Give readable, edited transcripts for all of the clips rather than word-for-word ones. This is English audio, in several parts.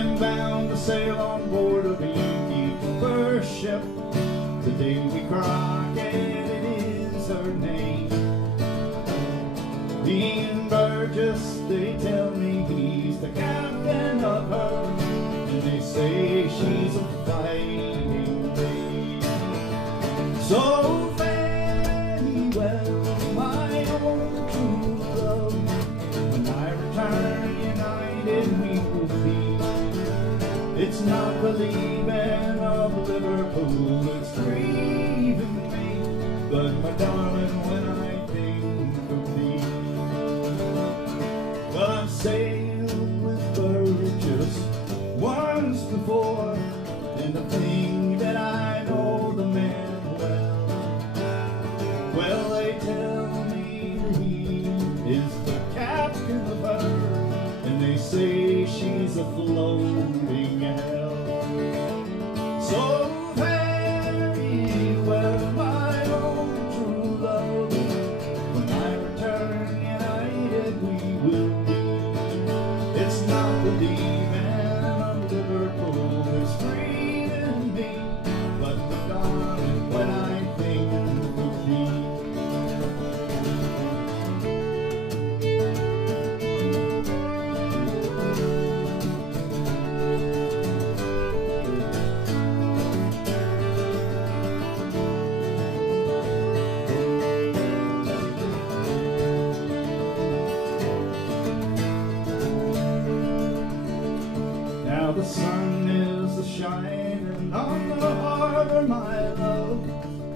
am bound to sail on board of a Yankee first ship. The Davy Crockett, it is her name. Dean Burgess, they tell me he's the captain of her, and they say she's a fighting maid. So fare ye well, my own true love. When I return united we will be. It's not the leaving of Liverpool that's grieving me, but my darling, when I think of thee. Well, I've sailed with Burgess once before, and the thing that I know the man well. Well, they tell me he is the captain of her, and they say she's a floating hell. So fare ye well, my own true love. When I return united we will be. It's not the leaving of Liverpool that's freeing me, but the darling, when I think of thee. Now the sun is a-shining on the harbor, my love,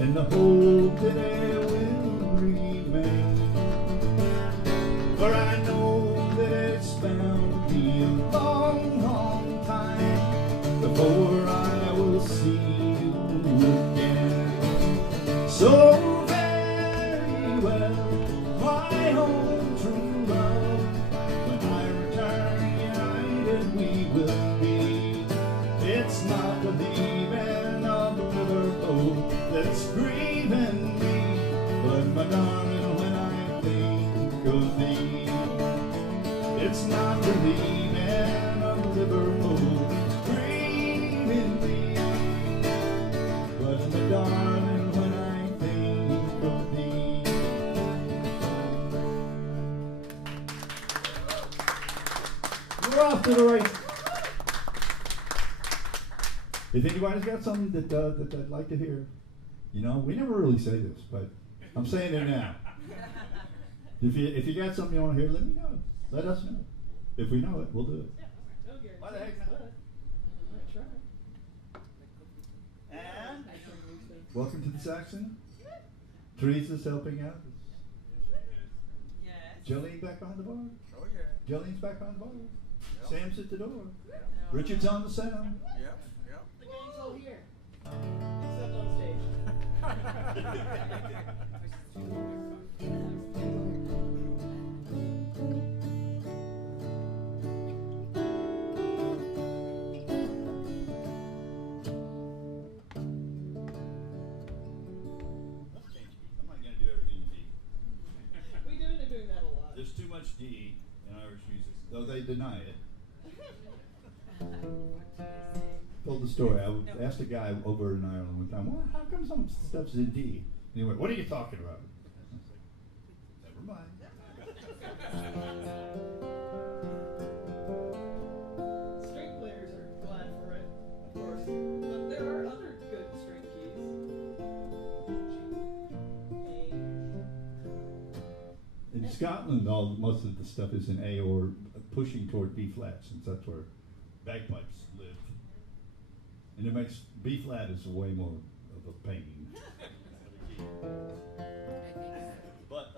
and the hope that it will remain. For I know that it's bound to be a long, long time before I will see you again. So fare ye well, my own true love. When I return united we will be. It's not the leaving of Liverpool that's grieving me, but my darling, when I think of thee. It's not the leaving of Liverpool that's grieving me, but my darling, when I think of thee. We're off to the race. If anybody's got something that I'd like to hear, you know, we never really say this, but I'm saying it now. If you got something you want to hear, let me know. Let us know. If we know it, we'll do it. Why the heck not? And welcome to the Saxon. Teresa's helping out. Yes. Jolene back behind the bar. Oh yeah. Jolene's back behind the bar. Yep. Sam's at the door. Yep. Richard's on the sound. Yep. Yep. The gang's all here. Except on stage. I'm not going to do everything in D. They're doing that a lot. There's too much D in Irish music, though they deny it. Told the story. I asked a guy over in Ireland one time, well, how come some stuff's in D? And he went, what are you talking about? I was like, never mind. String players are glad for it, of course. But there are other good string keys. G, A. In Scotland, most of the stuff is in A or pushing toward B flat, since that's where bagpipes live. And it makes B flat is way more of a pain. But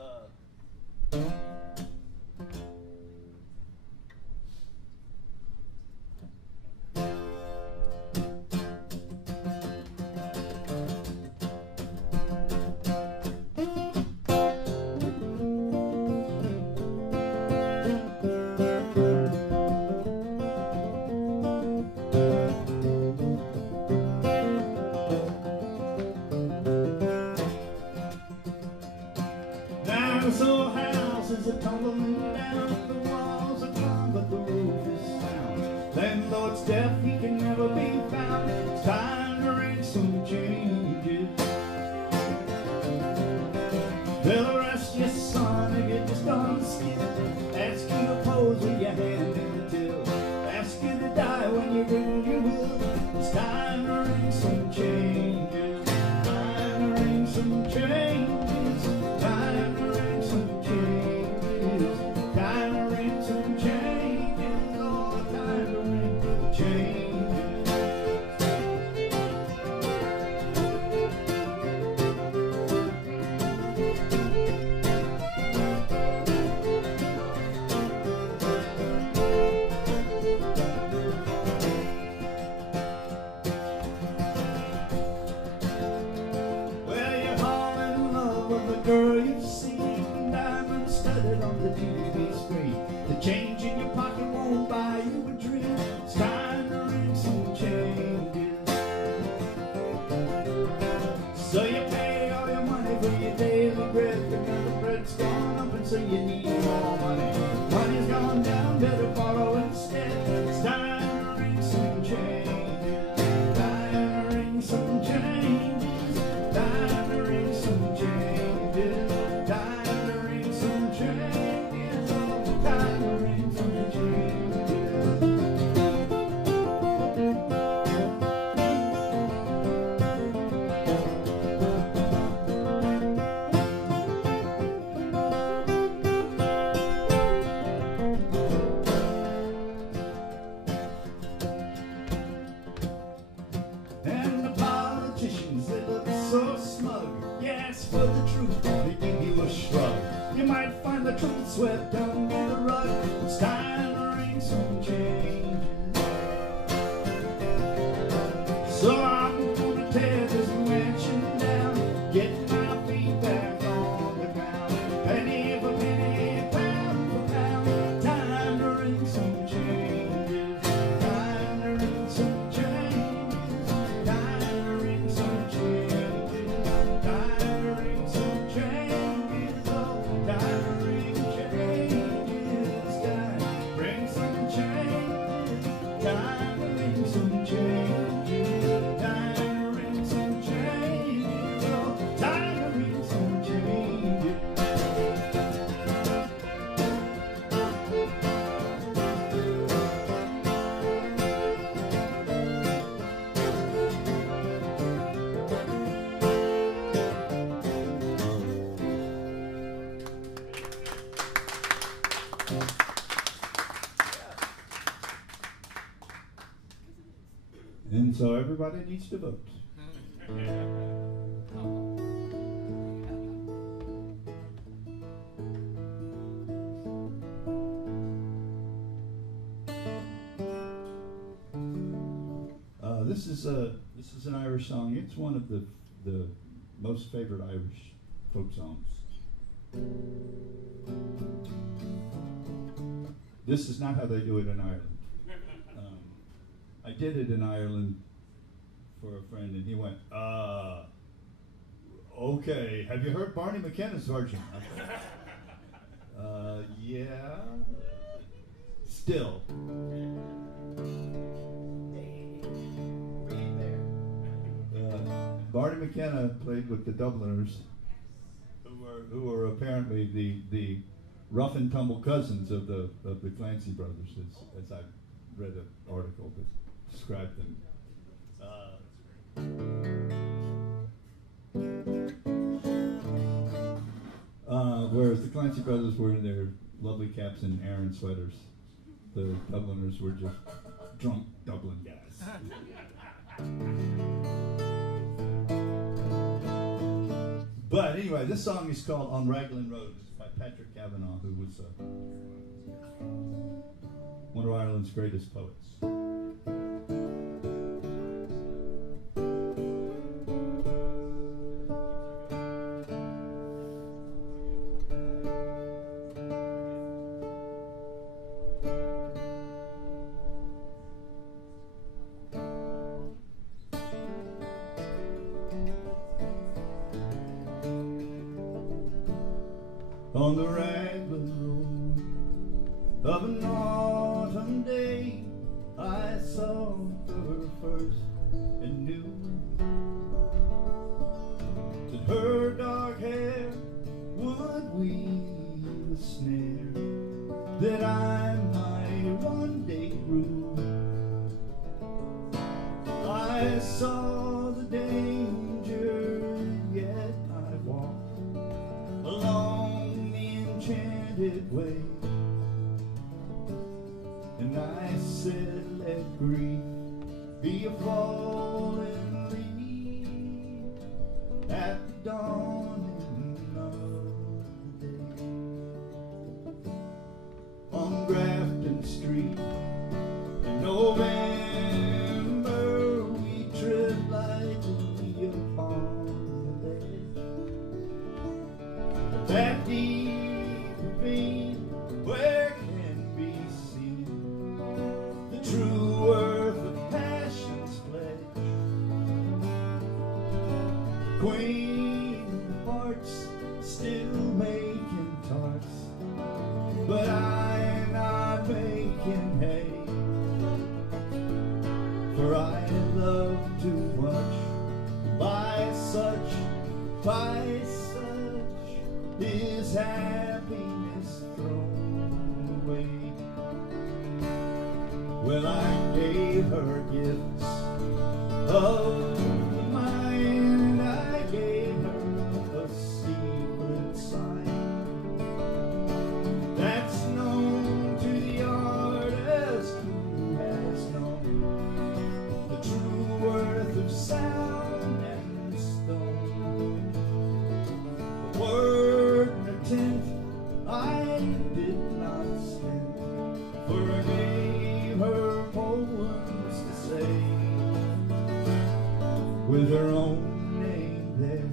Then though it's deaf, he can never be found. It's time to ring some changes. They'll arrest your son if you just don't skip. Ask you to pose with your hand in the till. Ask you to die when you do you will. It's time to ring some changes. Time to ring some changes. Time to ring some changes. Time to ring some changes. Oh, time to ring changes. Girl you've seen, diamonds studded on the TV screen. The change in your pocket won't buy you a dream. It's time to ring some changes. So you pay all your money for your daily bread, but now the bread's gone up and so you need more money. Money's gone down, better borrow instead. It's time to ring some changes. Time to ring some changes. Time to ring some changes. Time to ring some changes. Oh, time to ring some changes. And the politicians, they look so smug. You ask for the truth, they give you a shrug. You might find the truth swept under the rug. It's time to ring some changes. So I'm gonna tear this mansion down, get my feet back on the ground. Penny for penny, pound for pound. Time to ring some changes. Time to ring some changes. Time to ring some changes. Time to ring some changes. Oh, time to ring changes. Time to ring some changes. Time to ring some changes. Time to ring some changes. Oh, time to ring some changes. And so everybody needs to vote. This is an Irish song. It's one of the most favorite Irish folk songs. This is not how they do it in Ireland. I did it in Ireland for a friend, and he went, okay, have you heard Barney McKenna's version? Yeah, still. Barney McKenna played with the Dubliners, who were apparently the rough and tumble cousins of the Clancy brothers, as I read an article that described them. Whereas the Clancy brothers were in their lovely caps and Aran sweaters, the Dubliners were just drunk Dublin guys. But anyway, this song is called On Raglan Road. It's by Patrick Kavanagh, who was one of Ireland's greatest poets. On the Raglan Road of an autumn day, I let grief be a falling leaf at the dawning of the day. On Grafton Street in November, we tread lightly upon the ledge. That deep ravine where can be seen the true worth of passion's pledge. Queen hearts still making tarts, but I'm not making hay, for I love too much. By such is happiness thrown away. Well, I gave her gifts of the mind. I gave her a secret sign that's known to the artist who has known the true worth of sound and stone. A word and a tint I did not spend, for I gave her poems to say, with her own name there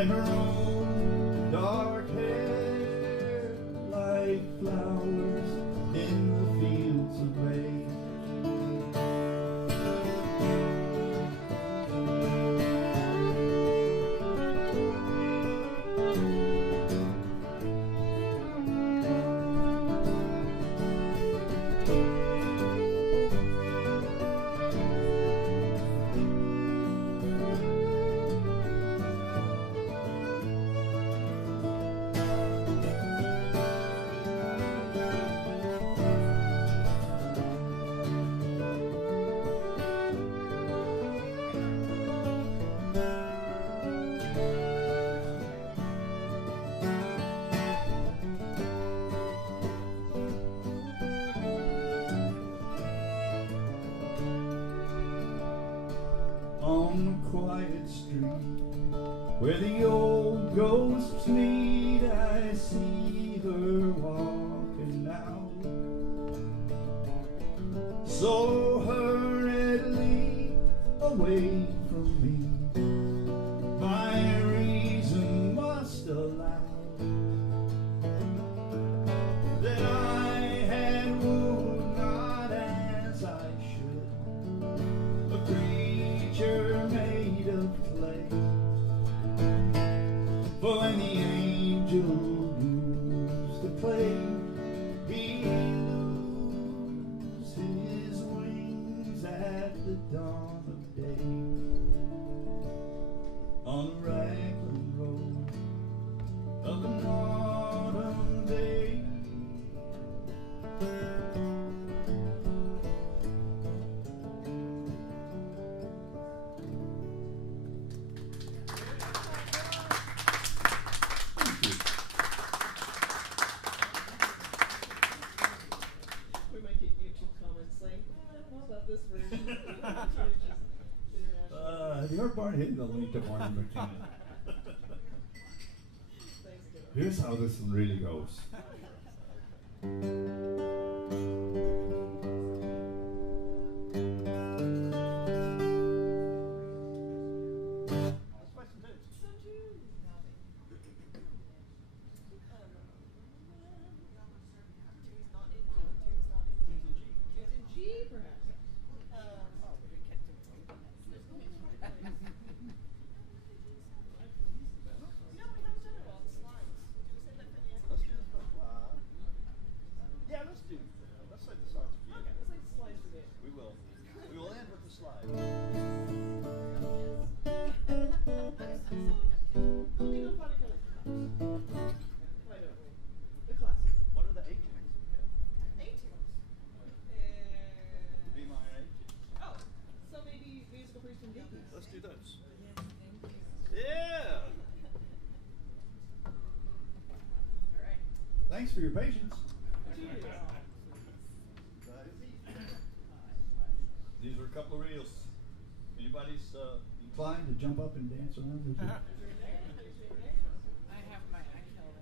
and her own dark hair, like flowers in the fields of May. On the quiet street where the old ghosts meet, I see her walking now, so hurriedly away from me. My reason must allow that I had wooed not as I should, a creature made of clay. For when the angel loses the clay, he loses his wings at the dawn of day. On the Raglan road of an autumn day, We might get YouTube comments saying, I don't know about this version. have you heard Barney hitting the link to Barney McKinnon? Thanks, Dylan. Here's how this one really goes. Some tunes. Tunes in G, perhaps. Yeah, let's say the slides. Okay, let's like the slides for this. We will. We will end with the slide. Why don't we? The classic. What are the 8 tunes that we have? 8 tunes. B minor 8. Oh, so maybe musical priest and deacons. Let's do those. Yeah. All right. Thanks for your patience. Cheers. couple of reels. Anybody's inclined to jump up and dance around with you? I have my iPhone.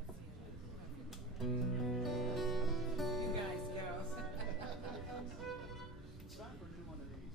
You guys go. It's time for a new one of these.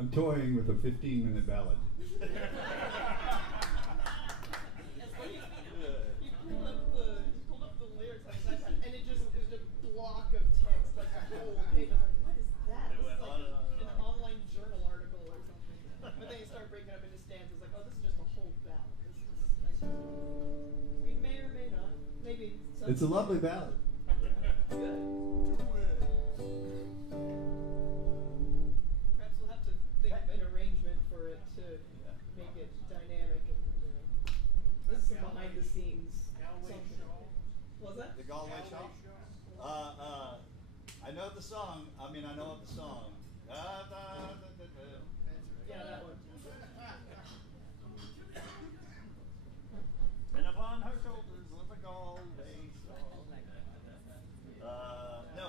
I'm toying with a 15-minute ballad. He pulled up the lyrics on his iPad, and it was a block of text, like a whole page. I'm like, what is that? It This went is on like and on and an on. online journal article or something. But then you start breaking up into stanzas, like, oh, this is just a whole ballad. We may or may not. Maybe. It's a lovely ballad. Good. Perhaps we'll have to think of an arrangement for it to make it dynamic and, this is some behind the scenes. Something. Was that? The Galway Show? I know the song. I mean, I know of the song. Yeah, that one. And upon her shoulders was a Galway song. No,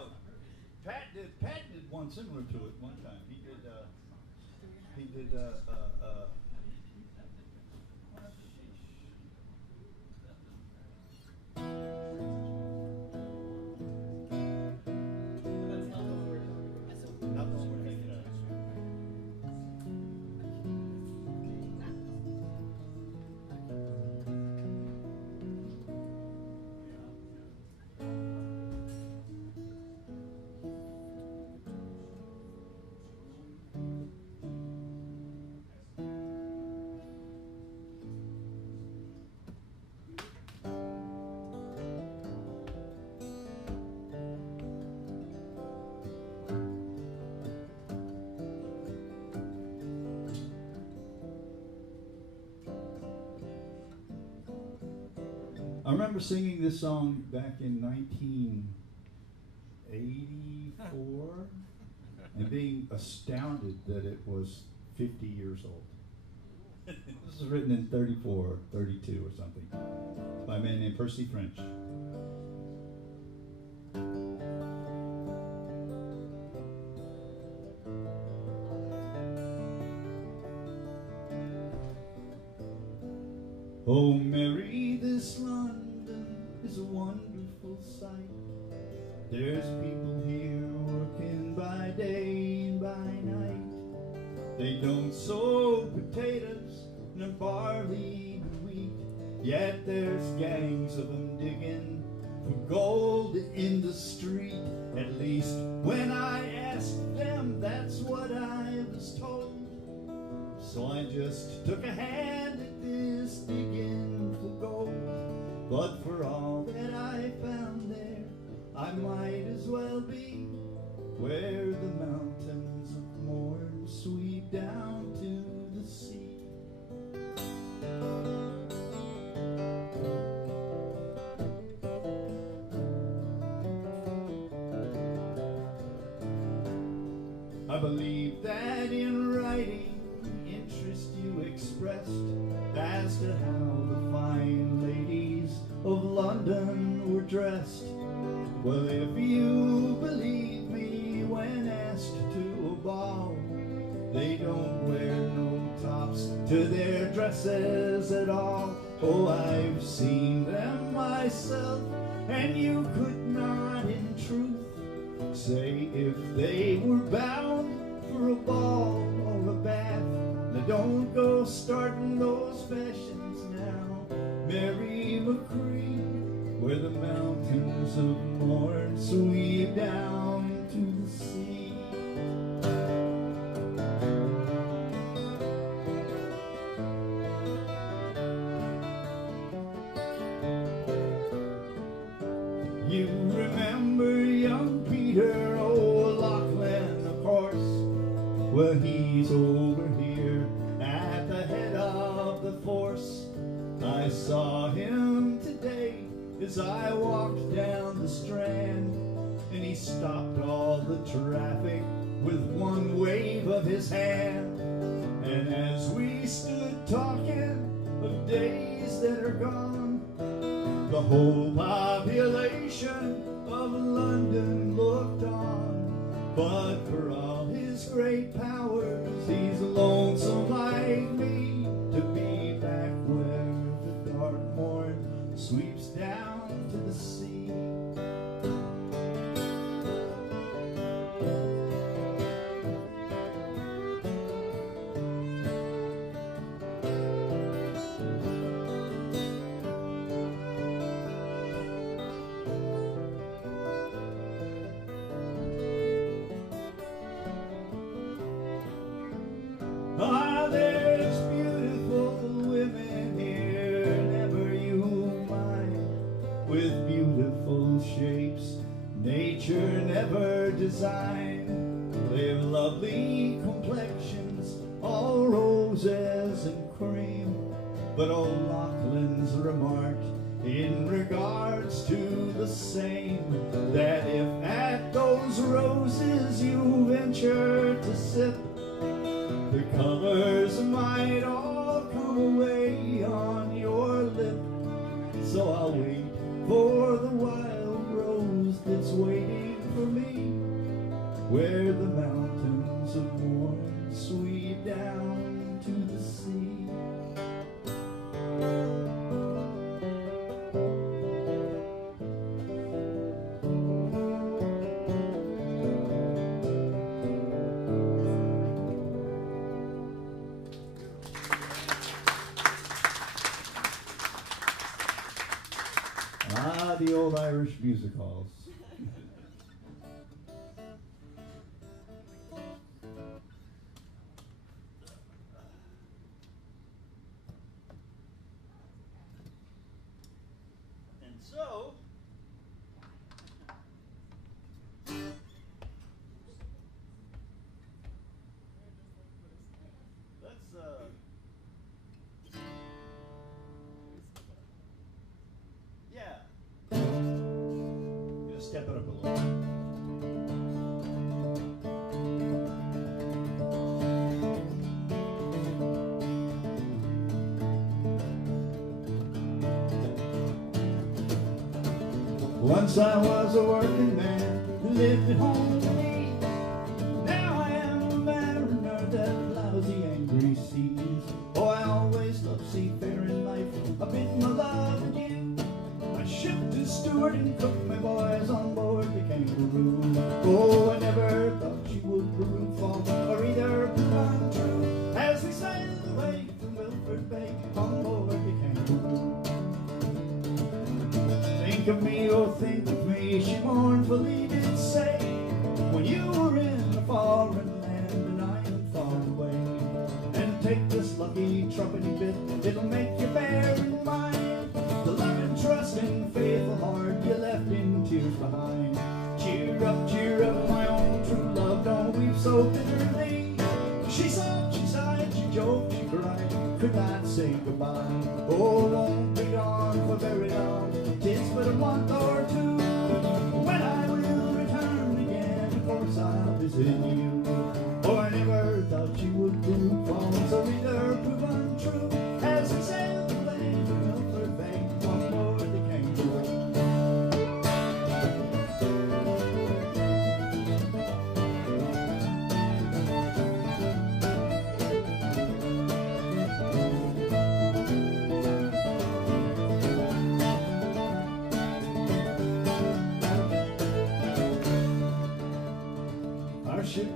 Pat did one similar to it one time. He did I remember singing this song back in 1984 and being astounded that it was 50 years old. This was written in 34, 32 or something by a man named Percy French. Oh, Mary, this London is a wonderful sight. There's people here working by day and by night. They don't sow potatoes nor barley and wheat, yet there's gangs of them digging for gold in the street. At least when I asked them, that's what I was told. So I just took a hand at this digging for gold. But for all that I found there, I might as well be where the mountains of morn sweep down to the sea. I believe that in writing interest you expressed as to how the fine ladies of London were dressed. Well, if you believe me when asked to a ball, they don't wear no tops to their dresses at all. Oh, I've seen them myself, and you could not in truth say if they were bound for a ball or a bath. Now don't go starting those fashions now, Mary McCree, where the mountains of morn sweep down to the sea. You remember young Peter O'Loughlin, of course. Well, he's over here at the head of the force. I saw him today as I walked down the Strand, and he stopped all the traffic with one wave of his hand. And as we stood talking of days that are gone, the whole population of London looked on. But for all his great powers, he's lonesome like me, to be back where the dark morn sweeps down to the sea. Ah, there's beautiful women here, never you mind, with beautiful shapes nature never designed. They've lovely complexions, all roses and cream. But O'Loughlin's remarked in regards to the same, that if at those roses you venture to sip, the colors might all come away on your lip. So I'll wait for the wild rose that's waiting for me, where the mountains of morn sweep down to the sea. Ah, the old Irish music halls. And so, let's Once I was a working man who lived at home with me. Now I am a mariner that plows the angry seas. Oh, I always loved seafaring life, a bit my love and you. I shipped as steward and cooked my boys on board the Kangaroo. Oh, I never thought she would prove false or either prove untrue as we sailed away from Wilford Bay on board the Kangaroo. Think of me, oh think of me, she mournfully did say, when you were in a foreign land and I am far away. And take this lucky trumpety bit, it'll make you bear in mind the love and trust and faithful heart you left in tears behind. Cheer up, my own true love, don't weep so bitterly. She sobbed, she sighed, she joked, she cried, could not say goodbye. Oh, won't be gone for very long, 'tis but a month or two, when I will return again, of course I'll visit you. Oh, I never thought you would prove false or either prove untrue as we sailed away from Milford Bay on board the Kangaroo. Our ship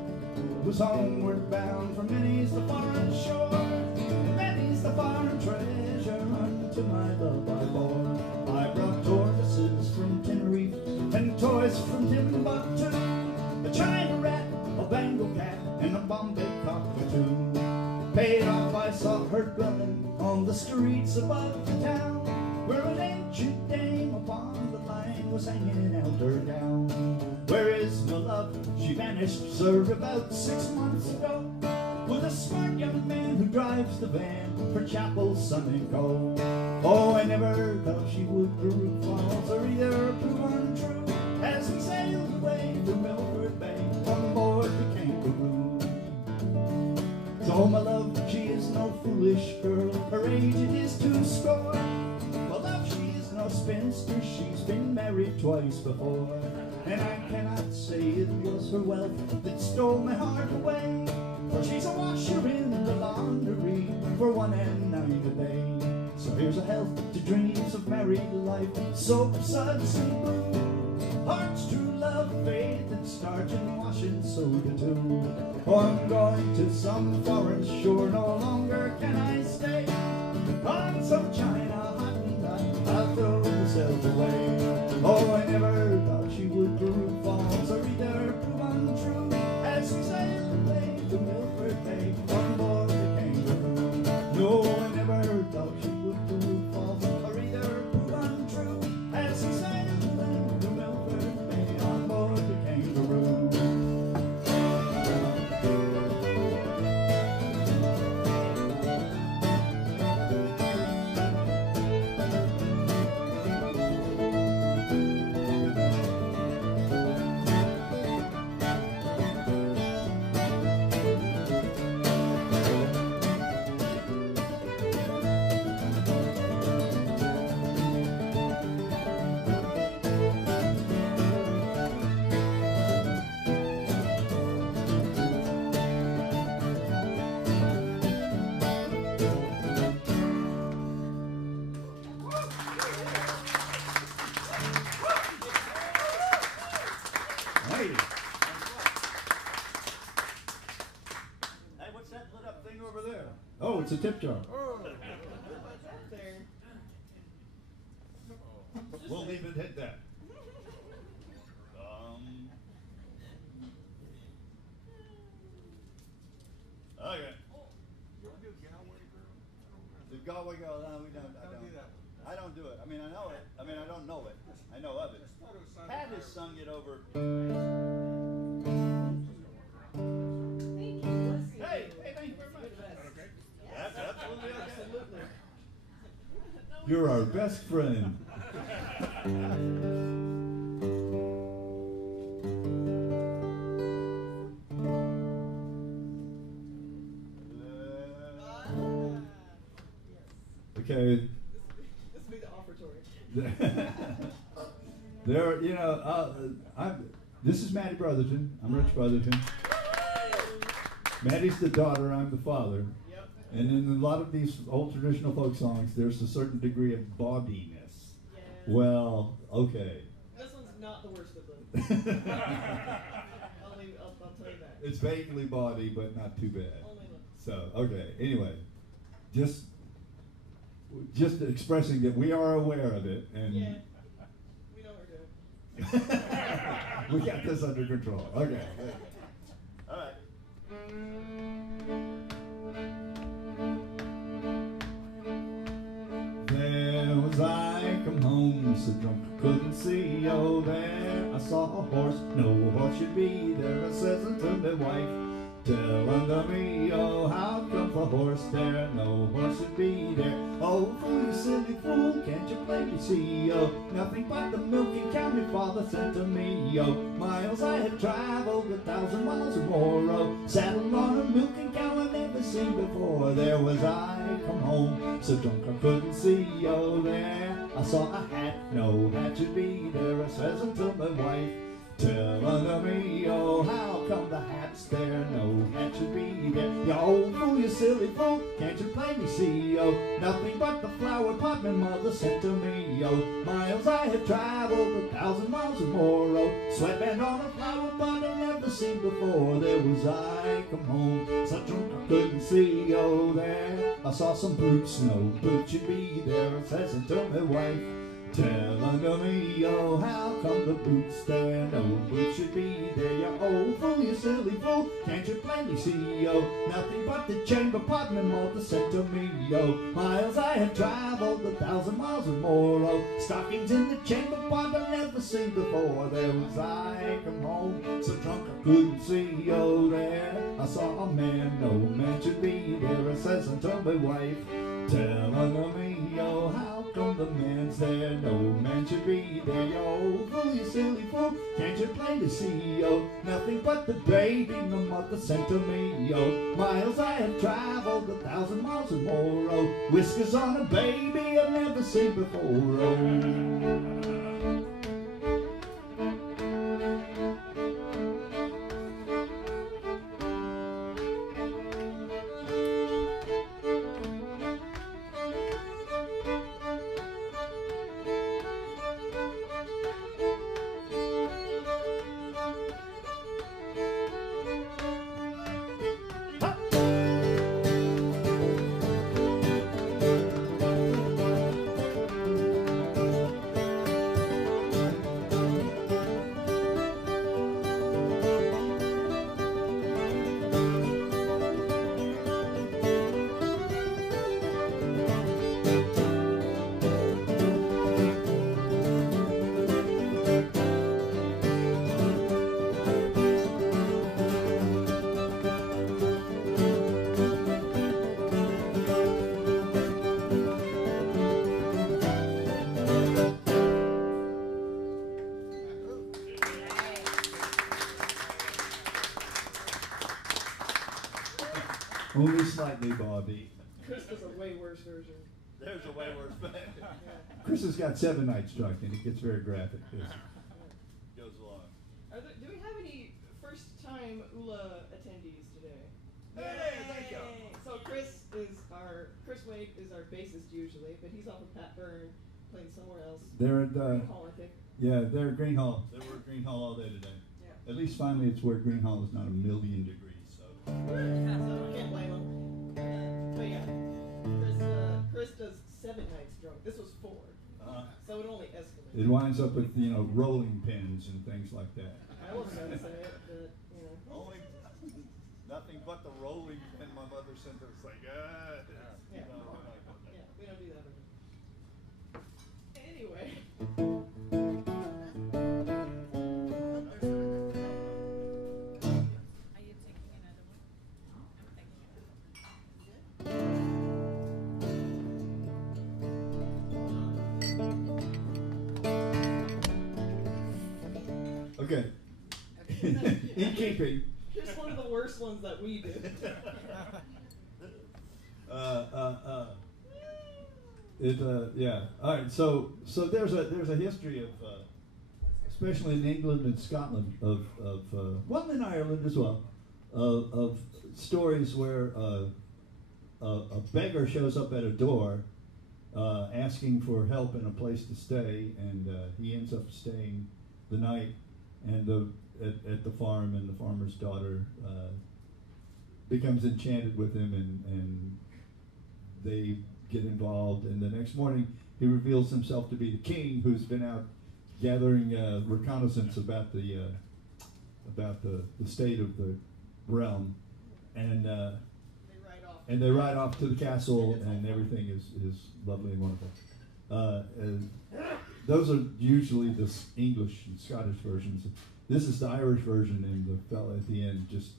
was homeward bound from many's the foreign shore, many's the foreign treasure unto my love I bore. I brought tortoises from Tenerife and toys from Timbuktu, a China rat, a Bengal cat, and a Bombay cockatoo. Paid off, I saw her dwelling on the streets above the town, where an ancient dame upon the line was hanging out her gown. Where is my love? She vanished, sir, about 6 months ago, with a smart young man who drives the van for Chapel, Sun and Co. Oh, I never thought she would prove false or either prove untrue as we sailed away from Milford Bay on board the Kangaroo. So my love, she is no foolish girl, her age it is 20. My love, she is no spinster, she's been married twice before. And I cannot say it was her wealth that stole my heart away, for she's a washer in the laundry for 1 and 9 a day. So here's a health to dreams of married life, soap, suds, and brew, heart's true love, faith, and starch, and washing soda too. Oh, I'm going to some foreign shore, no longer can I stay on some China hot and tight, I'll throw myself away. Oh, I never thought she would prove false or either prove untrue as we sailed away to Milford Bay on board the Kangaroo. No, I never thought she would prove false or either prove untrue as we sailed away to Milford Bay on board the Kangaroo. Hey. Hey, what's that lit up thing over there? Oh, it's a tip jar. There. We'll leave it at that. Okay. The Galway girl, no, we don't. I don't do it. I mean, I know it. I mean, I don't know it. I know of it. Pat has sung it over. Hey, thank you very much. That's absolutely okay. Absolutely. You're our best friend. Okay. This will be the offertory. There, you know, this is Maddy Brotherton. I'm Rich Brotherton. Maddy's the daughter, I'm the father. Yep. And in a lot of these old traditional folk songs, there's a certain degree of bawdiness. Yeah. Well, okay. This one's not the worst of them. I'll tell you that. It's vaguely bawdy, but not too bad. Only one. So, okay, anyway, just expressing that we are aware of it, and Yeah. We know we're doing. we got this under control. Okay. All right. There was I come home so drunk I couldn't see. Oh, there I saw a horse, no horse should be there. I says unto my wife, tell unto me, oh, how comes the horse there? No horse should be there. Oh, fool, you silly fool, can't you plainly see? Oh, nothing but the milking cow my father sent to me. Oh, miles I had traveled, 1,000 miles or more. Oh, saddled on a milking cow I've never seen before. There was I come home, so drunk I couldn't see. Oh, there I saw a hat, no hat should be there. I says unto my wife, tell unto me, oh, how come the hat's there? No hat should be there. You old fool, you silly fool, can't you plainly see? Oh, nothing but the flower pot my mother sent to me. Oh, miles I have traveled, 1,000 miles or more. Oh, sweatband on a flower pot I've never seen before. There was I come home, so drunk I couldn't see. Oh, there I saw some boots, no boots should be there. I says unto my wife, tell unto me, oh, how come the boots there? No boots should be there. You old fool, you silly fool, can't you plainly see? Oh, nothing but the chamber pot my mother sent to me. Oh, miles I have traveled, 1,000 miles or more. Oh, stockings in the chamber pot I've never seen before. There was I come home, so drunk I couldn't see. Oh, there I saw a man, no man should be there. I says unto my wife, tell unto me, oh, how come the man's there? No man should be there. You old fool, you silly fool, can't you plainly see? Oh, nothing but the baby my mother sent to me. Oh, miles I have traveled, 1,000 miles or more. Oh, whiskers on a baby I've never seen before. Oh. Only slightly bawdy. Chris does a way worse version. There's a way worse band. Chris has got 7 nights drunk and it gets very graphic. Goes along. Do we have any first-time Ulla attendees today? Hey, thank you. So Chris Wade is our bassist usually, but he's off with Pat Byrne playing somewhere else. They're at Green Hall, I think. yeah, they're at Green Hall. They were at Green Hall all day today. Yeah. At least finally it's where Green Hall is not 1,000,000 degrees. So So I can't blame him. But yeah, Chris does 7 nights drunk. This was 4. So it only escalated. it winds up with, you know, rolling pins and things like that. I wasn't going to say it, but, you know. Only nothing but the rolling pin my mother sent us. Like, Yeah. no. Yeah, we don't do that. Anyway. Are you taking another one? I'm taking Okay. In keeping. Here's one of the worst ones that we do. Yeah. All right. So there's a history of especially in England and Scotland, well, in Ireland as well, of stories where a beggar shows up at a door asking for help and a place to stay, and he ends up staying the night and at the farm, and the farmer's daughter becomes enchanted with him, and they get involved, and the next morning he reveals himself to be the king who's been out gathering reconnaissance about the state of the realm, and they ride off to the castle, and everything is lovely and wonderful. And those are usually the English and Scottish versions. This is the Irish version, and the fella at the end just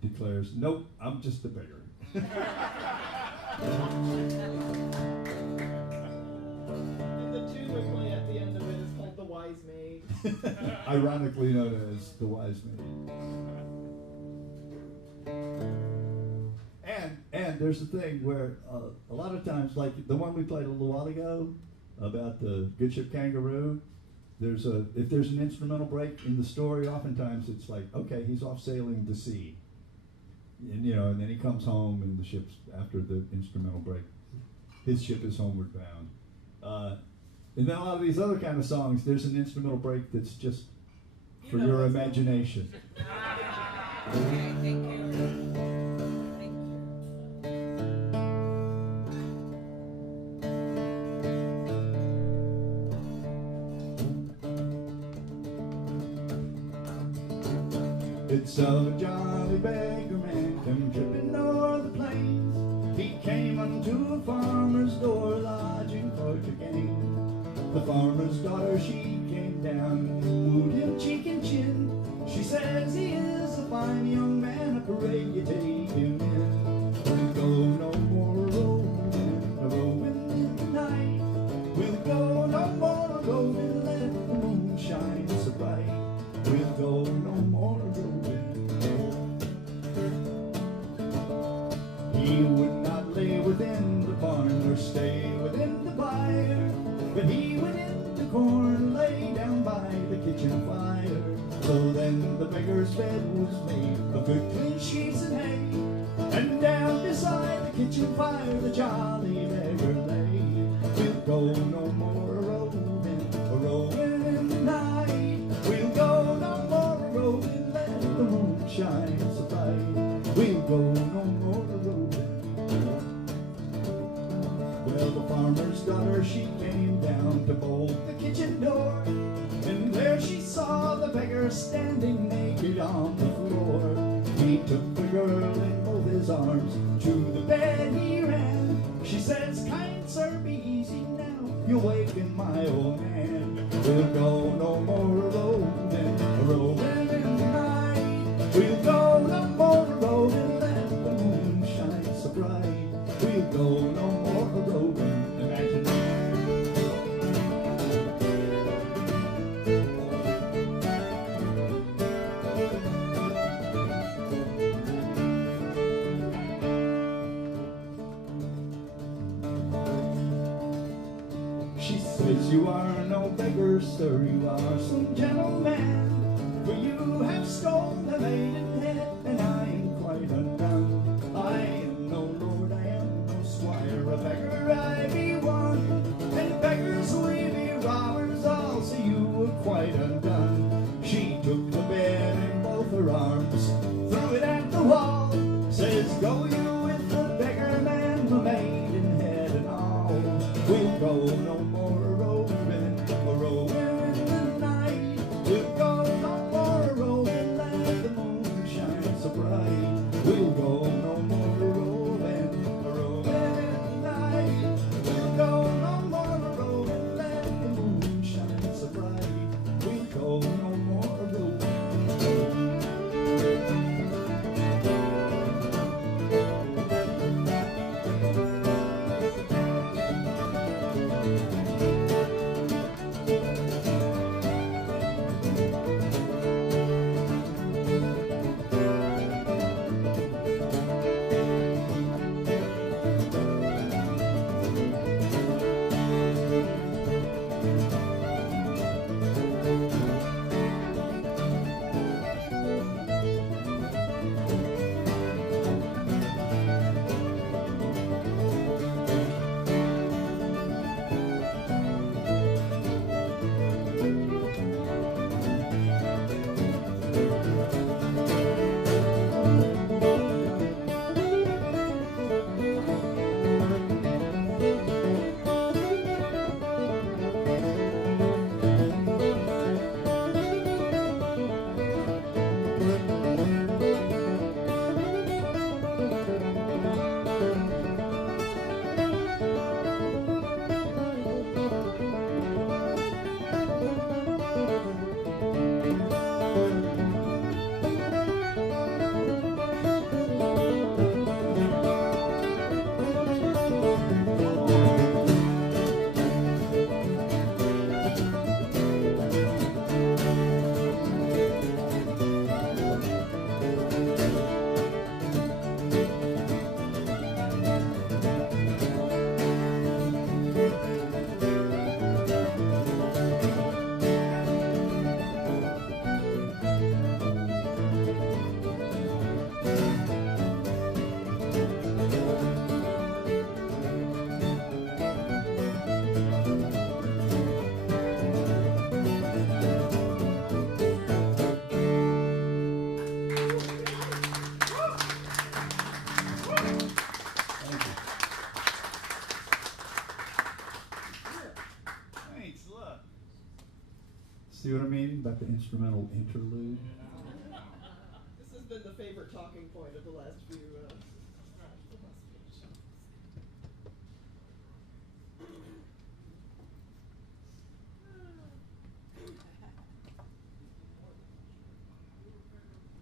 declares, "Nope, I'm just a beggar." And the tune we play at the end of it is called The Wise Maid. Ironically known as the Wise Maid. And there's a thing where a lot of times, like the one we played a little while ago about the Good Ship Kangaroo, if there's an instrumental break in the story, oftentimes it's like, okay, he's off sailing to sea, and and then he comes home, and the ship's, after the instrumental break, his ship is homeward bound. And then a lot of these other kind of songs, there's an instrumental break that's just for your imagination. Okay, thank you. It's a jolly beggar man come tripping o'er the plains. He came unto a farmer's door, lodging for to gain. The farmer's daughter, she came down, wooed him cheek and chin. She says he is a fine young man, I pray you take him in. We'll go no more rowing in the night. We'll go no more rowing, let the moon shine so bright. We'll go no more rowing. He would not lay within the barn or stay within the byre, but he went in the corn, lay down by the kitchen fire. So then the beggar's bed was made of good clean sheets and hay, and down beside the kitchen fire the jolly beggar lay. We'll go no more rowing in the night. We'll go no more rowing, let the moon shine so bright. We'll go no more rowing. Well, the farmer's daughter, she came down to bolt the kitchen door, and there she saw the beggar standing naked on the floor. He took the girl in both his arms, to the bed he ran. She says, "Kind sir, be easy now, you'll waken my old man. We'll go no more rowing in the night. We'll go no more rowing, let the moon shine so bright. We'll go no more rowing." Imagine that. She says, "You are no beggar, sir, you are some gentleman, for you have stolen a maidenhead, and I am quite undone. I am no lord, I am no squire, a beggar I be one, and beggars we be robbers all, so you were quite undone." She took the bed in both her arms, threw it at the wall, says, "Go you with the beggar man, the maidenhead and all. We'll go no more rowing in the night. We'll go no more rowing, let the moon shine so bright. See what I mean about the instrumental interlude? This has been the favorite talking point of the last few.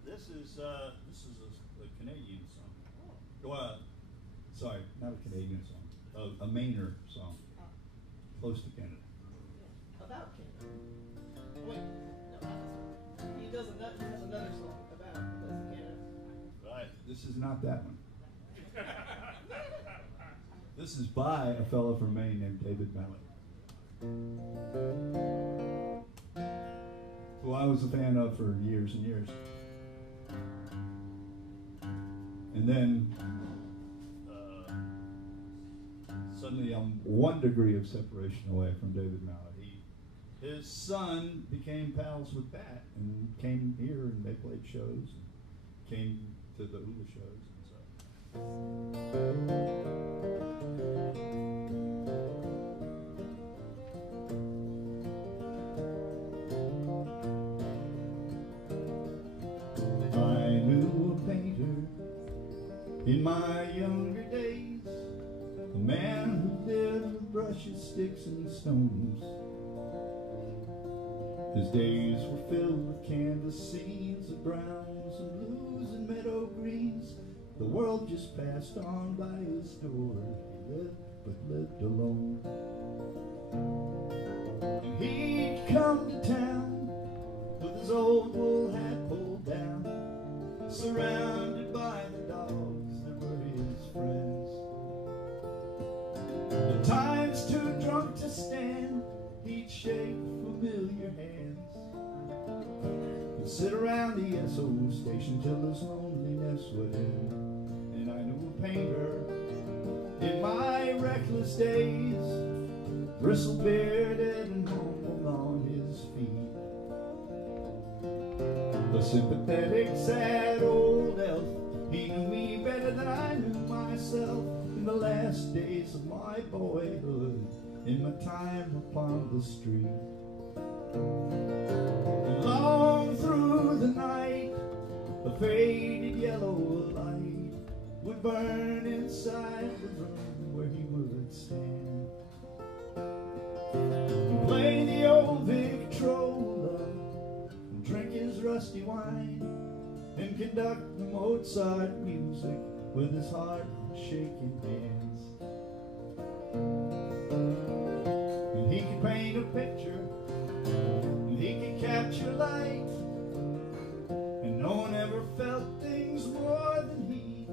This is a Canadian song. Well, sorry, not a Canadian song. A Mainer song, close to Canada. About Canada. Wait, no, not this one. He has another song about Canada. Right. This is not that one. This is by a fellow from Maine named David Maddy, who I was a fan of for years and years. And then suddenly I'm 1 degree of separation away from David Maddy. His son became pals with Bat and came here and they played shows and came to the Ulla shows and so. I knew a painter in my younger days, a man who lived with brushes, sticks, and stones. His days were filled with canvas scenes of browns and blues and meadow greens. The world just passed on by his door. He lived, but lived alone. And he'd come to town with his old wool hat pulled down, surrounded by the dogs that were his friends. At times too drunk to stand, he'd shake familiar hands and sit around the SO station till his loneliness would end. And I knew a painter in my reckless days, bristle-bearded and humble on his feet, a sympathetic, sad old elf. He knew me better than I knew myself in the last days of my boyhood, in my time upon the street. And long through the night, a faded yellow light would burn inside the room where he would stand and play the old Victrola and drink his rusty wine and conduct the Mozart music with his heart shaking hands. And he could paint a picture, and he could capture light, and no one ever felt things more than he.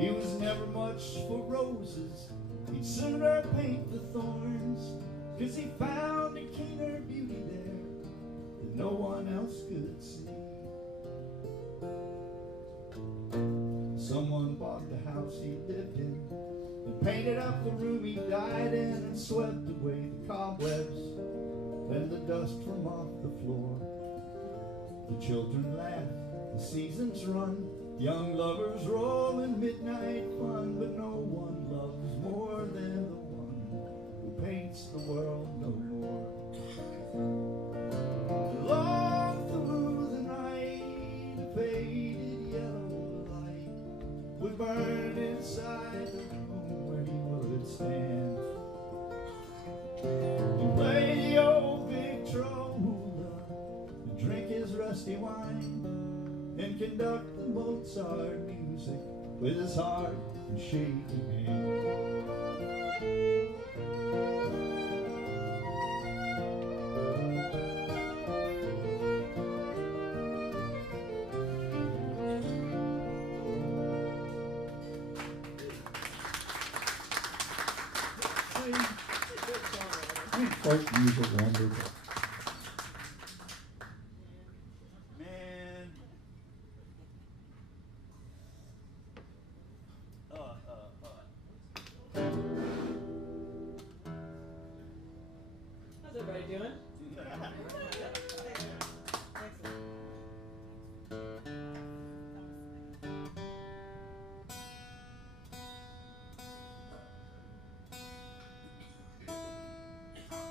He was never much for roses, he'd sooner paint the thorns, 'cause he found a keener beauty there that no one else could see. Someone bought the house he lived in and painted up the room he died in and swept away the cobwebs and the dust from off the floor. The children laugh, the seasons run, young lovers roll in midnight fun, but no one loves more than the one who paints the world no more. Long through the night, a faded yellow light would burn inside the room where he would stand and play the old Victrola and drink his rusty wine and conduct the Mozart music with his heart and shaking hand. Folk music wonderful. Man. How's everybody doing?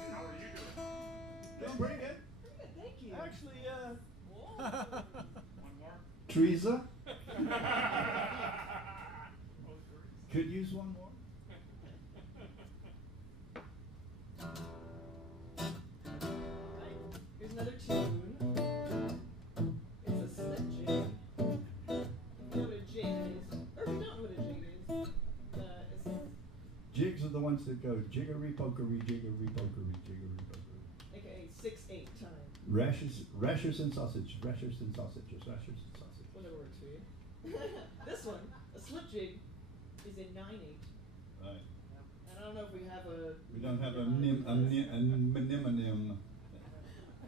How are you pretty good. Thank you. Actually, One more. Teresa? Could use one more. Here's another tune. It's a slip jig. You know what a jig is? Or if you don't know what a jig is, it's Jigs are the ones that go jiggery pokery, jiggery pokery, jiggery pokery. aka 6/8 time. Rashers and sausage, rashers and sausages, rashers and sausage. Whatever works for you. This one, a slip jig, is in 9/8. right. And I don't know if we have a. We don't have a minimum.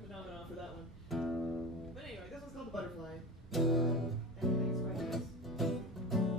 Phenomenon for that one. But anyway, this one's called the Butterfly. And I think it's quite nice.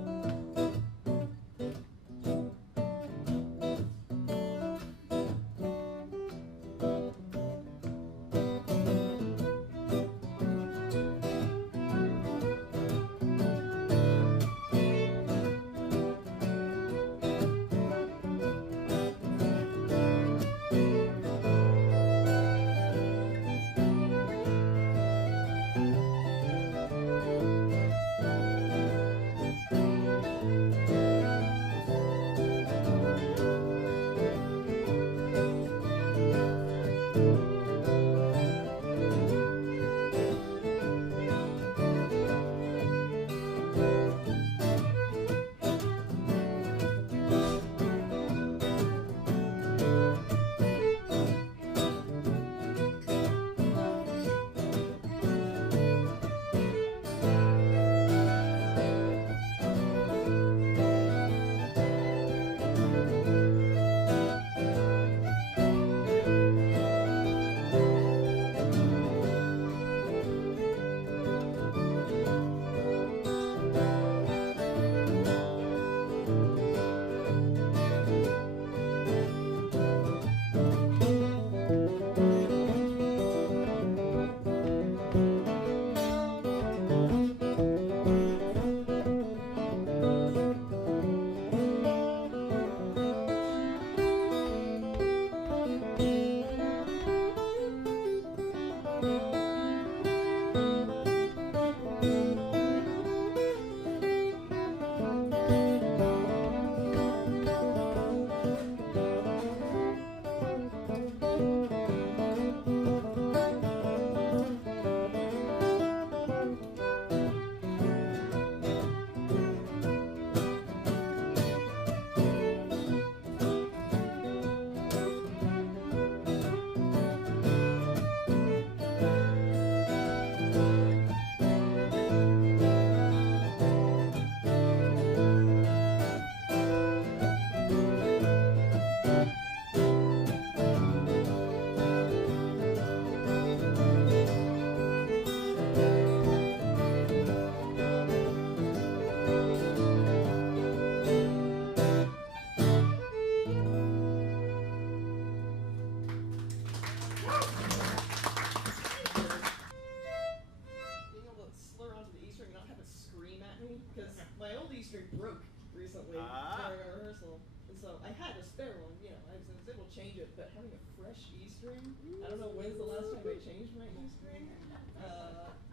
broke recently during our rehearsal. And so I had a spare one, you know, I was able to change it, but having a fresh E string, I don't know when's the last time I changed my E string,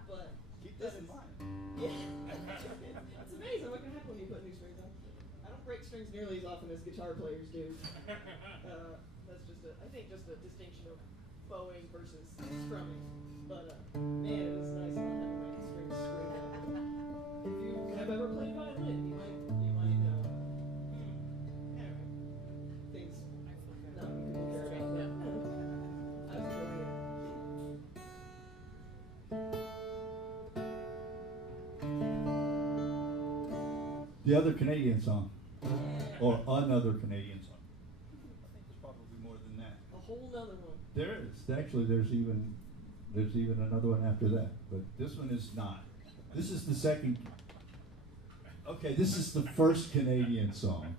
but Keep that in mind. yeah, it's amazing what can happen when you put new strings on. I don't break strings nearly as often as guitar players do. That's just a, I think just a distinction of bowing versus strumming. But man, it is nice not having my strings screwed up. If you have ever played violin, you might know. Anyway, things not people care about that. I was enjoying it. The other Canadian song, or another Canadian song. I think there's probably more than that. A whole nother one. There is. Actually, there's even another one after that, but this one is not. This is the second. Okay, this is the first Canadian song.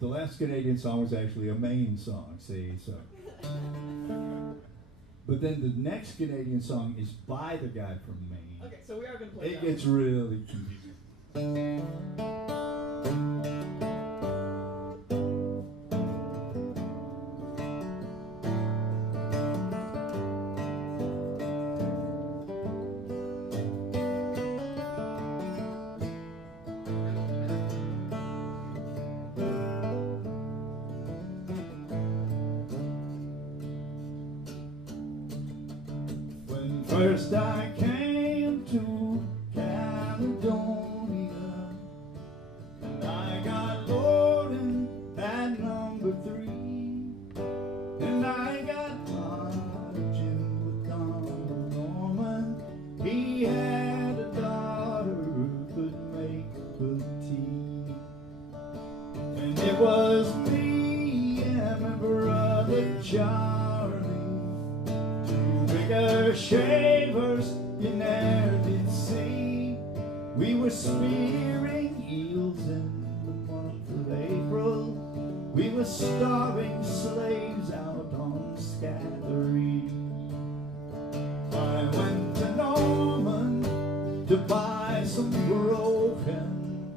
The last Canadian song was actually a Maine song, see, so. But then the next Canadian song is by the guy from Maine. Okay, so we are going to play It that gets one. really confusing. first I came to Caledonia, and I got loaded at number 3, and I got lodging with Donald Norman. He had a daughter who could make good tea, and it was me and my brother Charlie, 2 bigger shavers you never did see. We were spearing eels in the month of April. We were starving slaves out on Scattery. I went to Norman to buy some broken,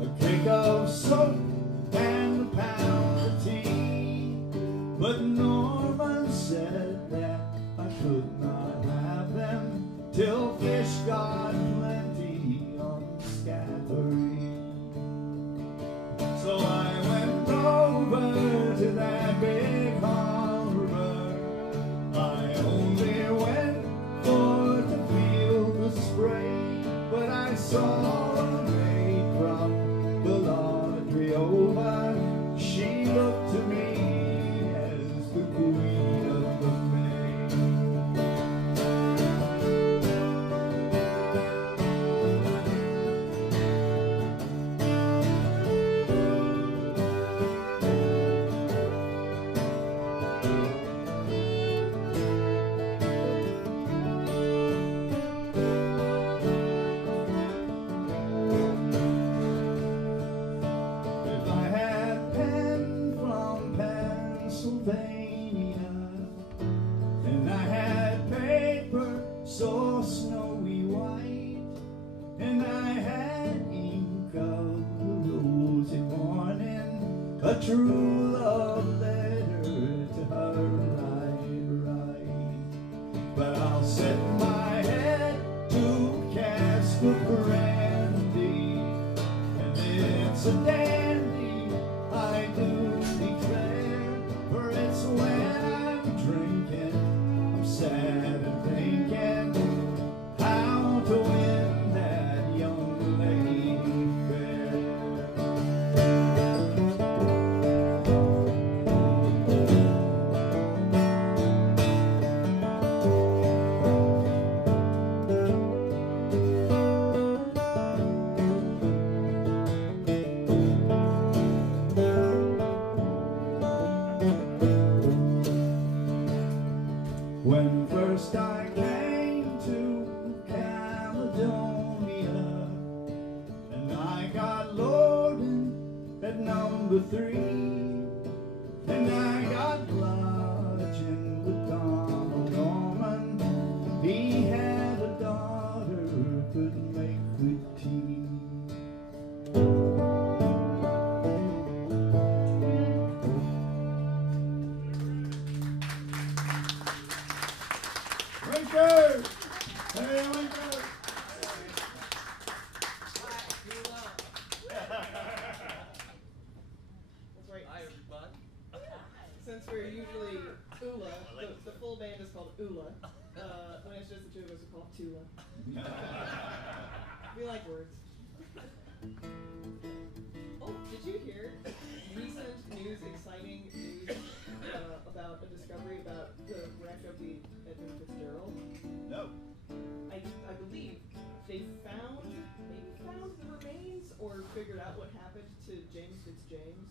a cake of soap and a pound of tea. But Norman said that I could not have them till fish got plenty on Scattery. So I went over to that big harbor. I only went for to feel the spray, but I saw a maid drop the laundry over. She looked to me as the queen of the May. If I had pen from Pennsylvania, and I had paper so snowy white, and I had ink of the rosy morning, a true love letter to her write. But I'll set my head to cask of brandy, and it's a dandy, I do declare, for it's when I'm drinking, I'm sad and thinking how to win that young lady fair. When first I came to Caledonia, and I got loaded at number 3, and I got lodging with Donald Norman. He had a daughter who could make good tea. Winker! Hey, Winker! That's right. Hi, everybody. Since we're usually Ulla, the full band is called Ulla. When it's just the 2 of us, we call it Tula. We like words. Oh, did you hear recent news, exciting news about a discovery about the wreck of the Edmund Fitzgerald? No. I believe they maybe found the remains or figured out what happened to James Fitzjames,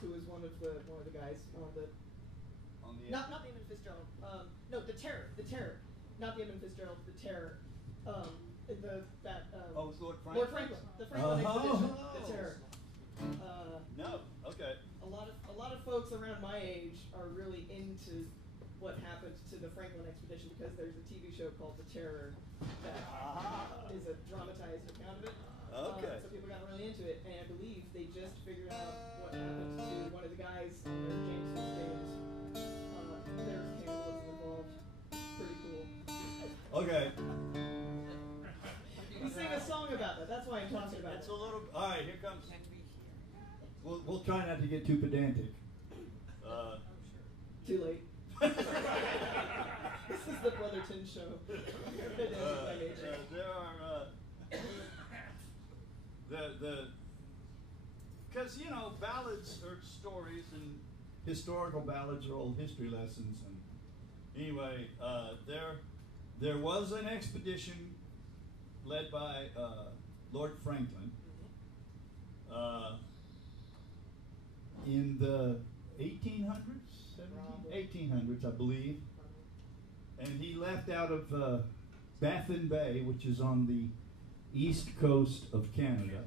who was one of the guys on the not the Edmund Fitzgerald. No, the Terror, not the Edmund Fitzgerald, the Terror. Lord Franklin. Lord Franklin, the Franklin expedition, the Terror. No. Okay. A lot of folks around my age are really into what happened to the Franklin expedition because there's a TV show called The Terror that is a dramatized account of it. Okay. So people got really into it, and I believe they just figured out what happened to one of the guys on there, James Fitzjames. There was cannibalism involved. Pretty cool. Okay. We sing a song about that. That's why I'm talking about It's it. a little. All right, here comes. We'll try not to get too pedantic. Too late. This is the Brotherton Brotherton show. There are because you know, ballads are stories, and historical ballads are old history lessons. And anyway, there was an expedition led by Lord Franklin in the 1800s, 1800s, I believe, and he left out of Baffin Bay, which is on the east coast of Canada,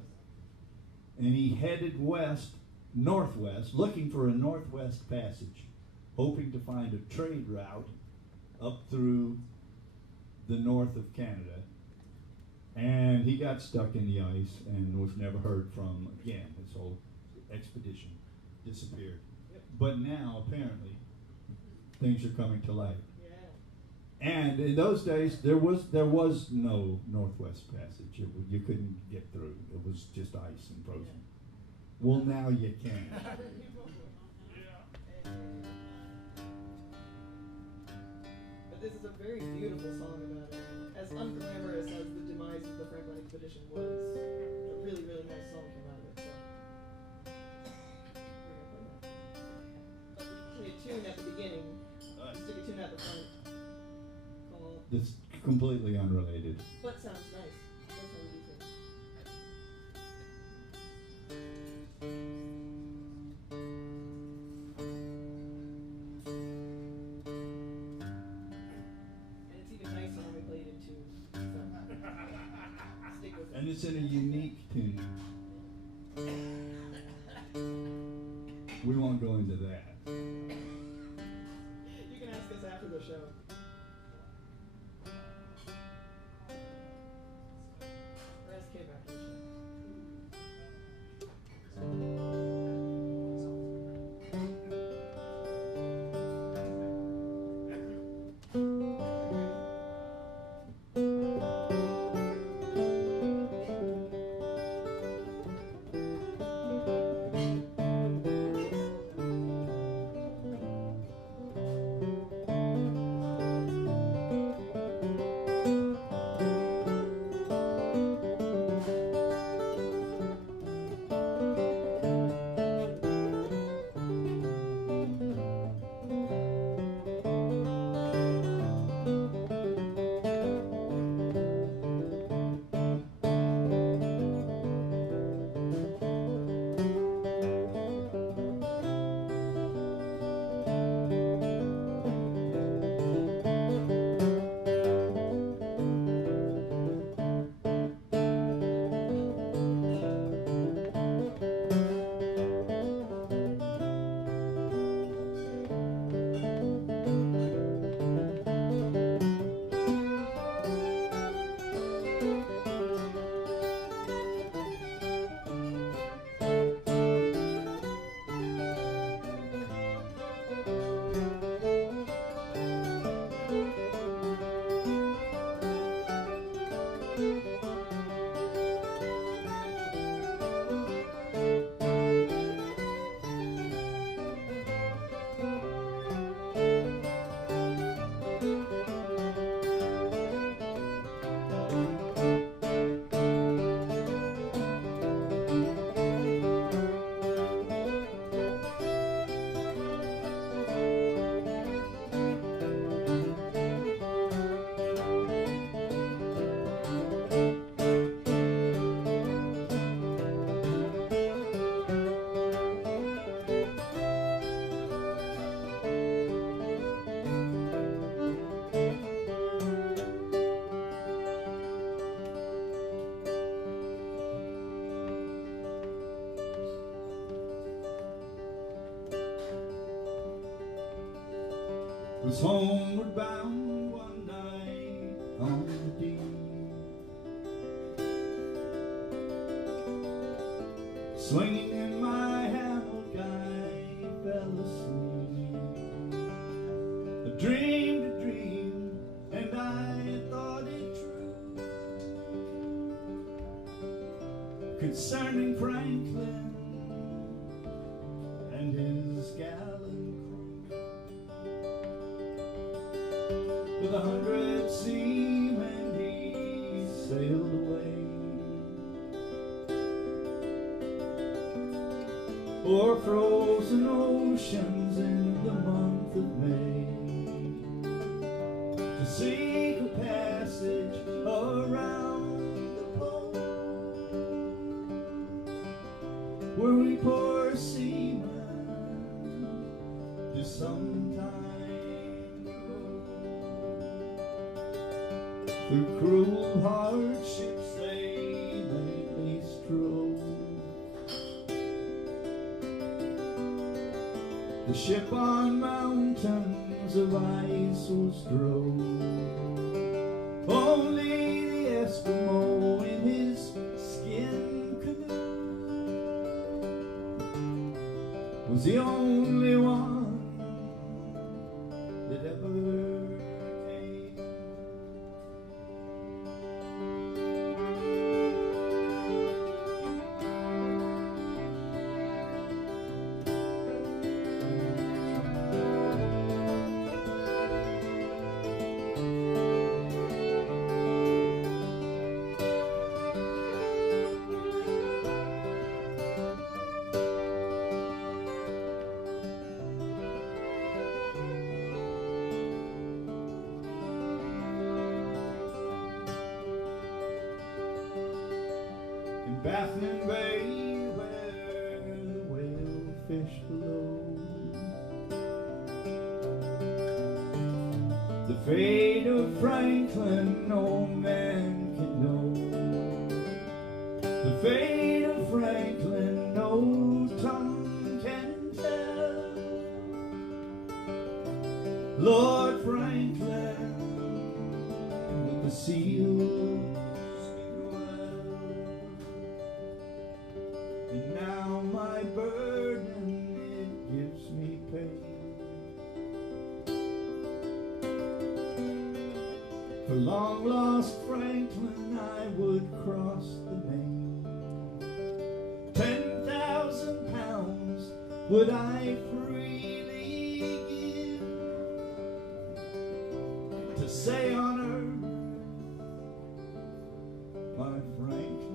and he headed northwest, looking for a northwest passage, hoping to find a trade route up through the north of Canada. And he got stuck in the ice and was never heard from again. His whole expedition disappeared. Yep. But now, apparently, things are coming to light. Yeah. And in those days, there was no Northwest Passage. You couldn't get through. It was just ice and frozen. Yeah. Well, now you can. But this is a very beautiful song about it. As unglamorous as the demise of the Franklin expedition was, a really, really nice song came out of it. So we're gonna play that. But we play a tune at the beginning. Stick a tune at the front. Called. It's completely unrelated. But sounds nice. That's how we do things. And it's even nicer when we play it in tune. So stick with it. And it's in a unique tune. We won't go into that. You can ask us after the show. Or ask Kim after the show. Was homeward bound one night on the deep, swinging in my hammock I fell asleep. I dreamed a dream and I thought it true, concerning Franklin and his gallant crew. with 100 seamen he sailed away. O'er frozen oceans in the month of May, to seek a passage around the pole, where we poor seamen do sometime go. Through cruel hardships they mainly strove, the ship on mountains of ice was drove. Only the Eskimo in his skin canoe was the only one that ever came. Baffin Bay, where the whale fish low, the fate of Franklin no man can know. The fate of Franklin no tongue can tell. Lord Franklin with the seals, and now my burden, it gives me pain. For long lost Franklin I would cross the main. 10,000 pounds would I freely give to say on earth, my Franklin,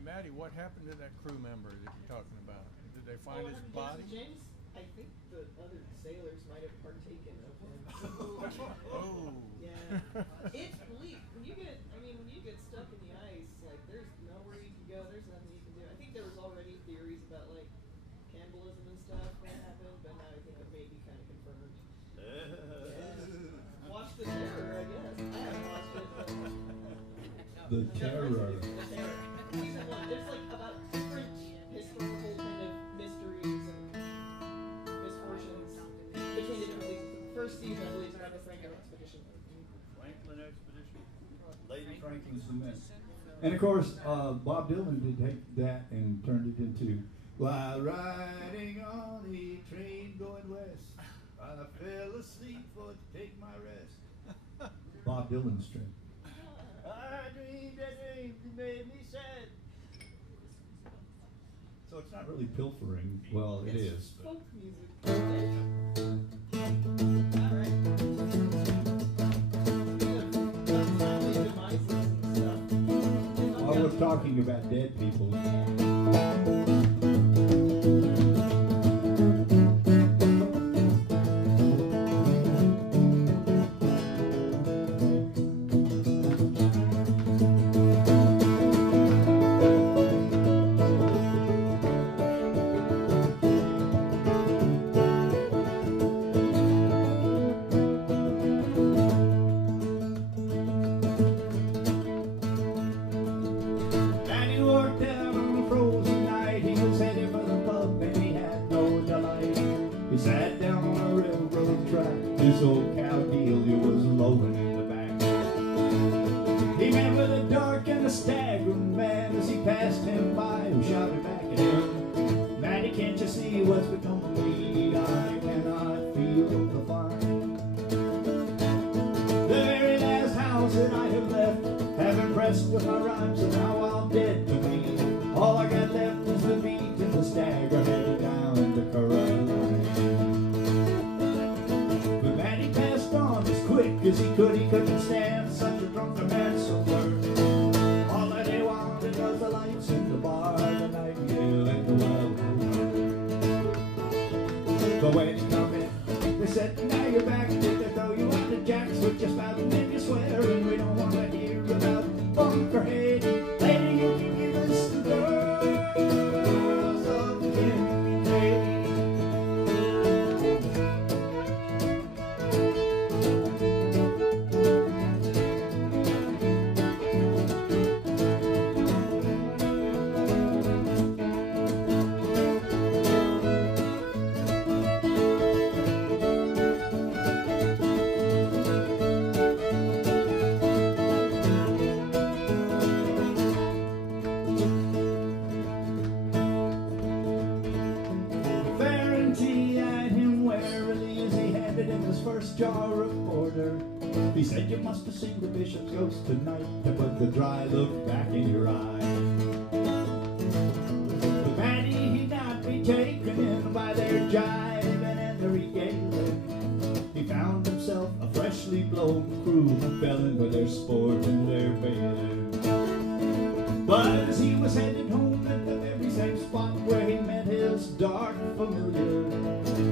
Maddy, what happened to that crew member that you're talking about? Did they find his body? James, I think the other sailors might have partaken of him. Oh. Yeah. It's bleak. When you get, I mean, when you get stuck in the ice, like, there's nowhere you can go, there's nothing you can do. I think there was already theories about, like, cannibalism and stuff when it happened, but now I think it may be kind of confirmed. Yeah. Watch The Terror, I guess. I haven't watched it, but... The Terror. The Terror. Season 1. There's, like, about different historical kind of mysteries and misfortunes between the different seasons. The first season, I believe, is about the Franklin expedition. Franklin expedition. Lady Franklin's the men. And of course, Bob Dylan did take that and turned it into while riding on a train going west, I fell asleep for to take my rest. Bob Dylan's train. I dreamed a dream that made me sad. So it's not really pilfering. Well, it is. But. Folk music. All right. Family devices and stuff. While we're talking about dead people. He sat down on a railroad this old cow deal, he was lowing in the back. He met with a dark and a staggering man as he passed him by, who shouted back at him, "Maddy, can't you see what's become of me? I cannot feel the fire." The very last house that I have left, have impressed with my rhymes, and now I'm dead to me. All I got left is the beat and the stagger headed down the Caroline. But Maddy passed on as quick as he could. He couldn't stand such a drunken man so blurred. All that he wanted was the lights in the bar, the nightingale and the wild rose. But when he come in, they said, "Now you're back, they throw you out the jacks with your spout and then you swear, and we don't want to hear about Bunkerhead. Later you can give us the girls of Kentucky." First jar of porter, he said, "You must have seen the bishop's ghost tonight to put the dry look back in your eye." But Maddy, he'd not be taken in by their jiving and their regaling. He found himself a freshly blown crew who fell in with their sport and their bailing. But as he was headed home at the very same spot where he met his dark familiar,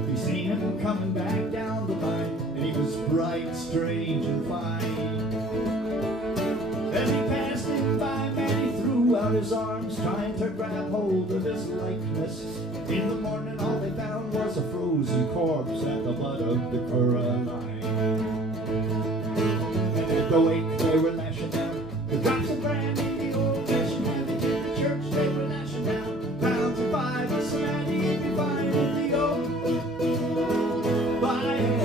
he seen him coming back down the line, and he was bright, strange, and fine. As he passed him by, Maddy threw out his arms, trying to grab hold of his likeness. In the morning, all they found was a frozen corpse at the butt of the Caroline. And at the wake, they were lashing out the drops of brandy, the old-fashioned habit in the church. They were lashing down pounds of five, and so Maddy, he'd be fine in the old by hand.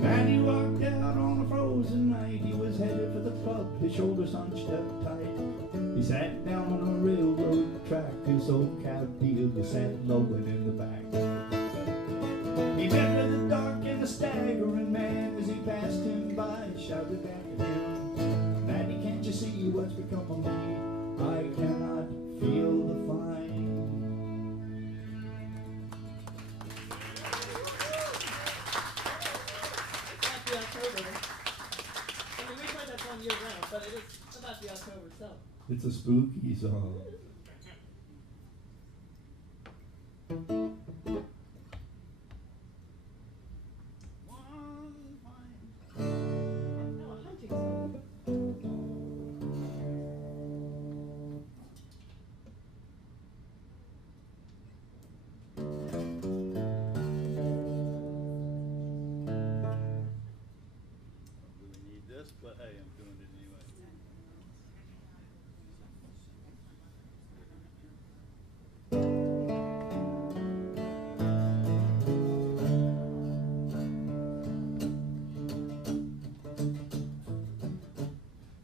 Maddy walked out on a frozen night. He was headed for the pub, his shoulders hunched up tight. He sat down on a railroad track, his old cow deal, he sat lowing in the back. He met with a dark and a staggering man as he passed him by, shouted back at him, "Maddy, can't you see what's become of me? I cannot feel the fine." October. I mean, we play that song year round, but it is about the October itself. It's a spooky song. No, a hunting song. But hey, I'm doing it anyway.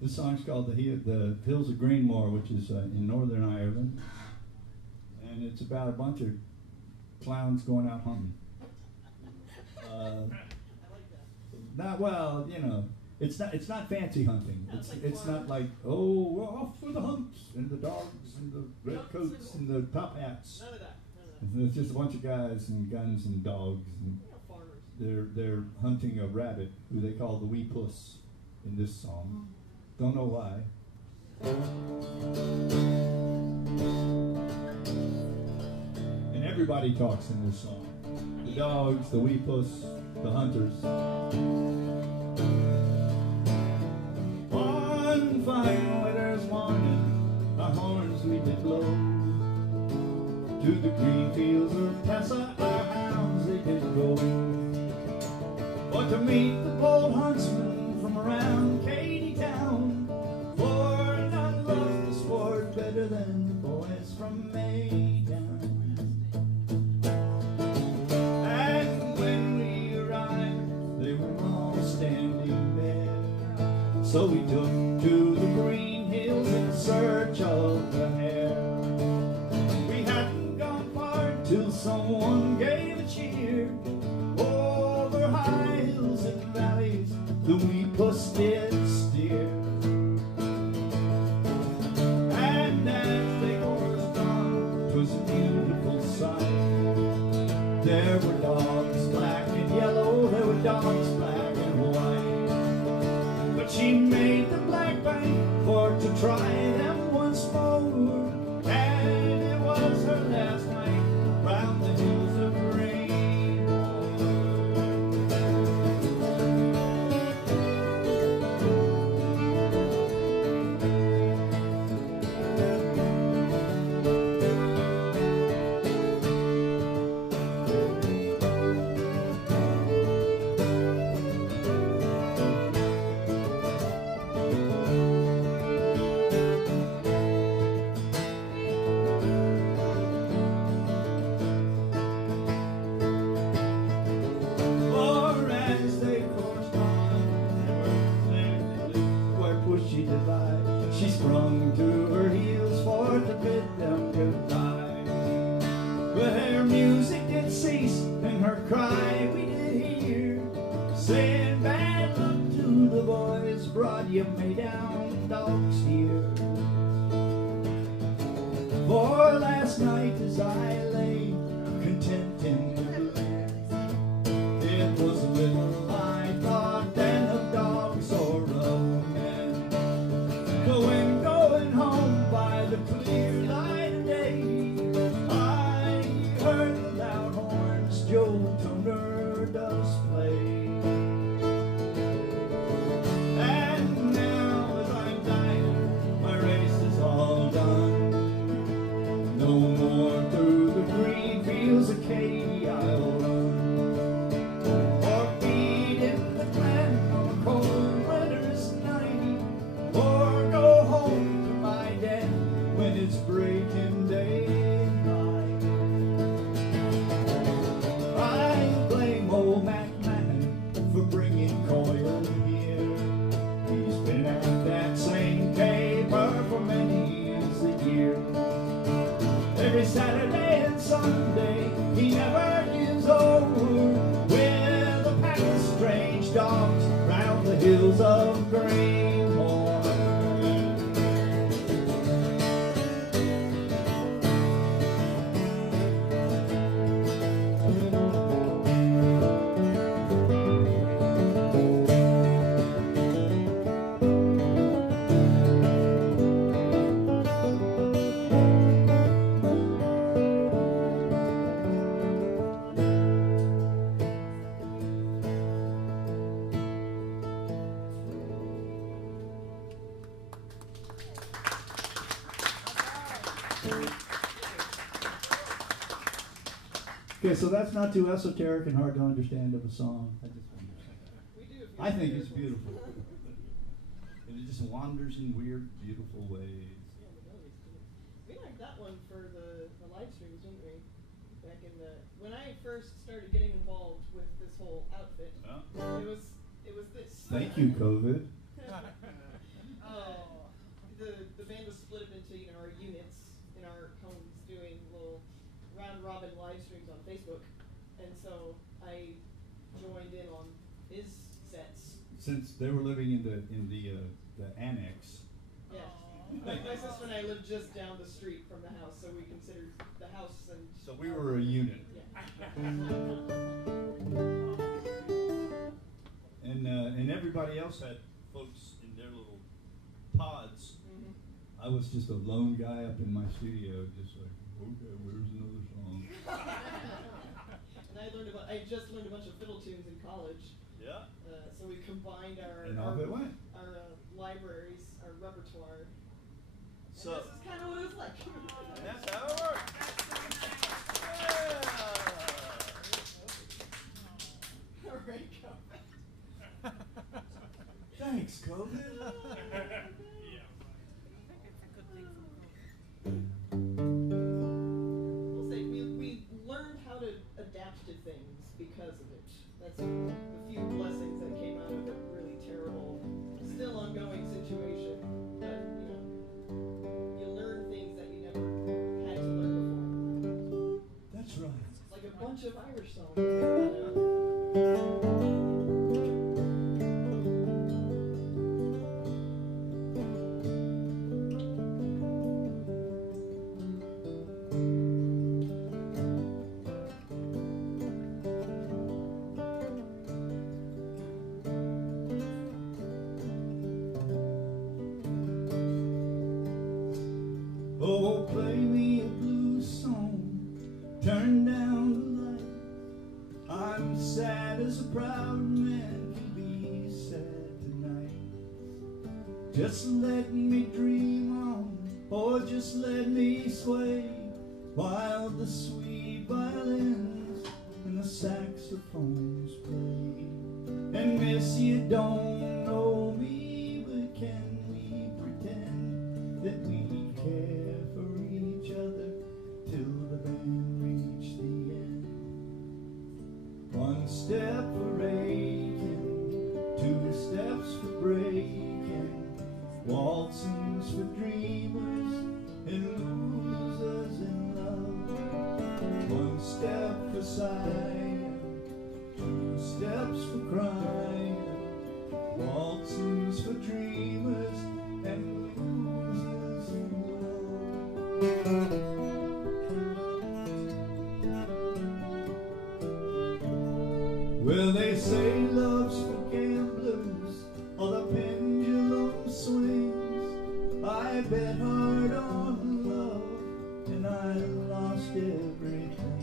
This song's called the Hills of Greenmore, which is in Northern Ireland, and it's about a bunch of clowns going out hunting. I like that. Not well, you know. It's not fancy hunting. It's not like, oh, we're off for the hunts and the dogs and the red coats and the top hats. None of that. It's just a bunch of guys and guns and dogs, and Farmers. they're hunting a rabbit who they call the wee puss in this song. Don't know why. Everybody talks in this song. The dogs, the wee puss, the hunters. One fine winter's morning, our horns we did blow. To the green fields of Tessa, our hounds they did go. For to meet the bold huntsman from around Katy Town, for none loved the sport better than the boys from Maytown. And when we arrived, they were all standing there. So we took to the green hills in search of the hare. We hadn't gone far till someone gave a cheer. Over high hills and valleys, the wee puss did steer. And as they coursed on, 'twas a beautiful sight. There were dogs black and yellow, there were dogs black and white. But she made the black bank for to try them once more. And it was her last night round the hills of grain. She sprung to her heels for to bid them goodbye. But her music did cease and her cry we did hear, saying bad luck to the boys brought you may down dogs here. For last night as I lay content in the blue, it was little I thought then of dogs or of men. Going home by the clear light of day, I heard the loud horns Joe Turner does play. And now as I'm dying, my race is all done. No more through the green fields of Katy I'll run, or feed in the glen on a cold winter's night, or go home to my den when it's breaking daylight. I blame old MacMahon for bringing Coyle here. He's been at that same caper for many years a year. Every Saturday and Sunday he never gives over, with a pack of strange dogs round the hills of Greenmore. Okay, so that's not too esoteric and hard to understand of a song. I just want to say that. We do. I think it's beautiful. And it just wanders in weird, beautiful ways. Yeah, the melodies too. We liked that one for the live streams, didn't we? Back in the when I first started getting involved with this whole outfit, it was this. Thank you, COVID. The band was split up into our units in our homes doing little round robin live streams on Facebook, and so I joined in on his sets. Since they were living in the annex. Yeah. My sister and I lived just down the street from the house, so we considered the house and. So we were a unit. Yeah. And everybody else had folks in their little pods. Mm-hmm. I was just a lone guy up in my studio, just like Okay, where's another song? And I just learned a bunch of fiddle tunes in college. Yeah. So we combined And off it went. our libraries, our repertoire. So And this is kind of what it's like. and that's how it works. Yeah. All right, go. Thanks, COVID. We'll say we learned how to adapt to things because of it. That's the few blessings that came out of a really terrible, still ongoing situation. But you learn things that you never had to learn before. That's right. It's like a bunch of Irish songs. Oh, play me a blues song, turn down the light. I'm sad as a proud man can be sad tonight. Just let me dream on, or just let me sway, while the sweet violins and the saxophones play. And miss, you don't know me, but can we pretend that we care for each other till the band reach the end? One step for aching, two steps for breaking, waltzings for dreamers and losers in love. One step for sighing, two steps for crying, waltzings for dreamers and losers in love. Well, they say love's for gamblers, or the pendulum swings. I bet hard on love, and I lost everything.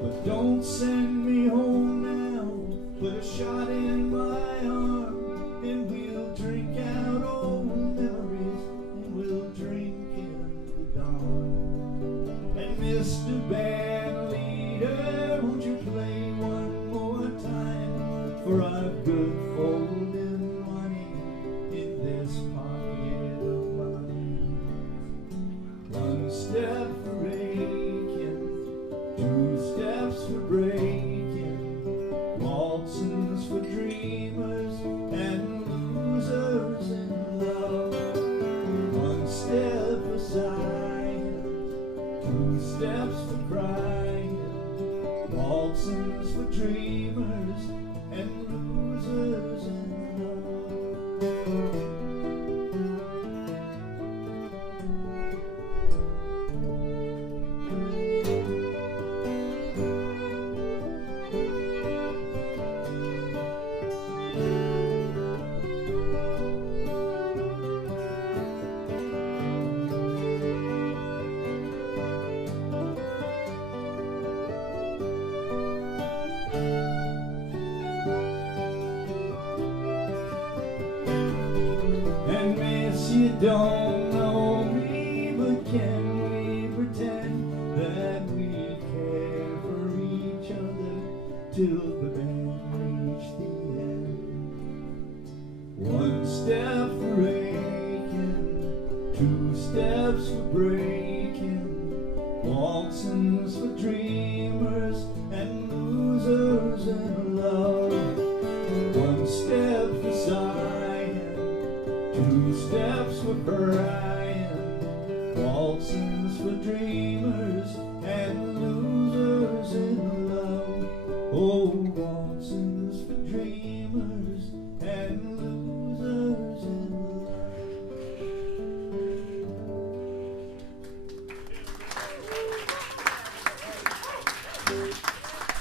But don't send me home now, put a shot in my arm, and we'll drink out old memories, and we'll drink in the dawn. And Mr. Band Leader, won't you play one more time, for I've good folding money in this pocket of mine. One step for aching, two steps for breaking, waltzings for dreamers and losers in love. One step for sighing, two steps for crying, waltzings for dreamers and losers in love. And miss, you don't know me, but can we pretend that we care for each other till the band reach the end? One step for aching, two steps for breaking, waltzings for dreamers and losers in love. One step for sighing, two steps for crying, waltzings for dreamers and losers in love. Oh, waltzings for dreamers and losers in love.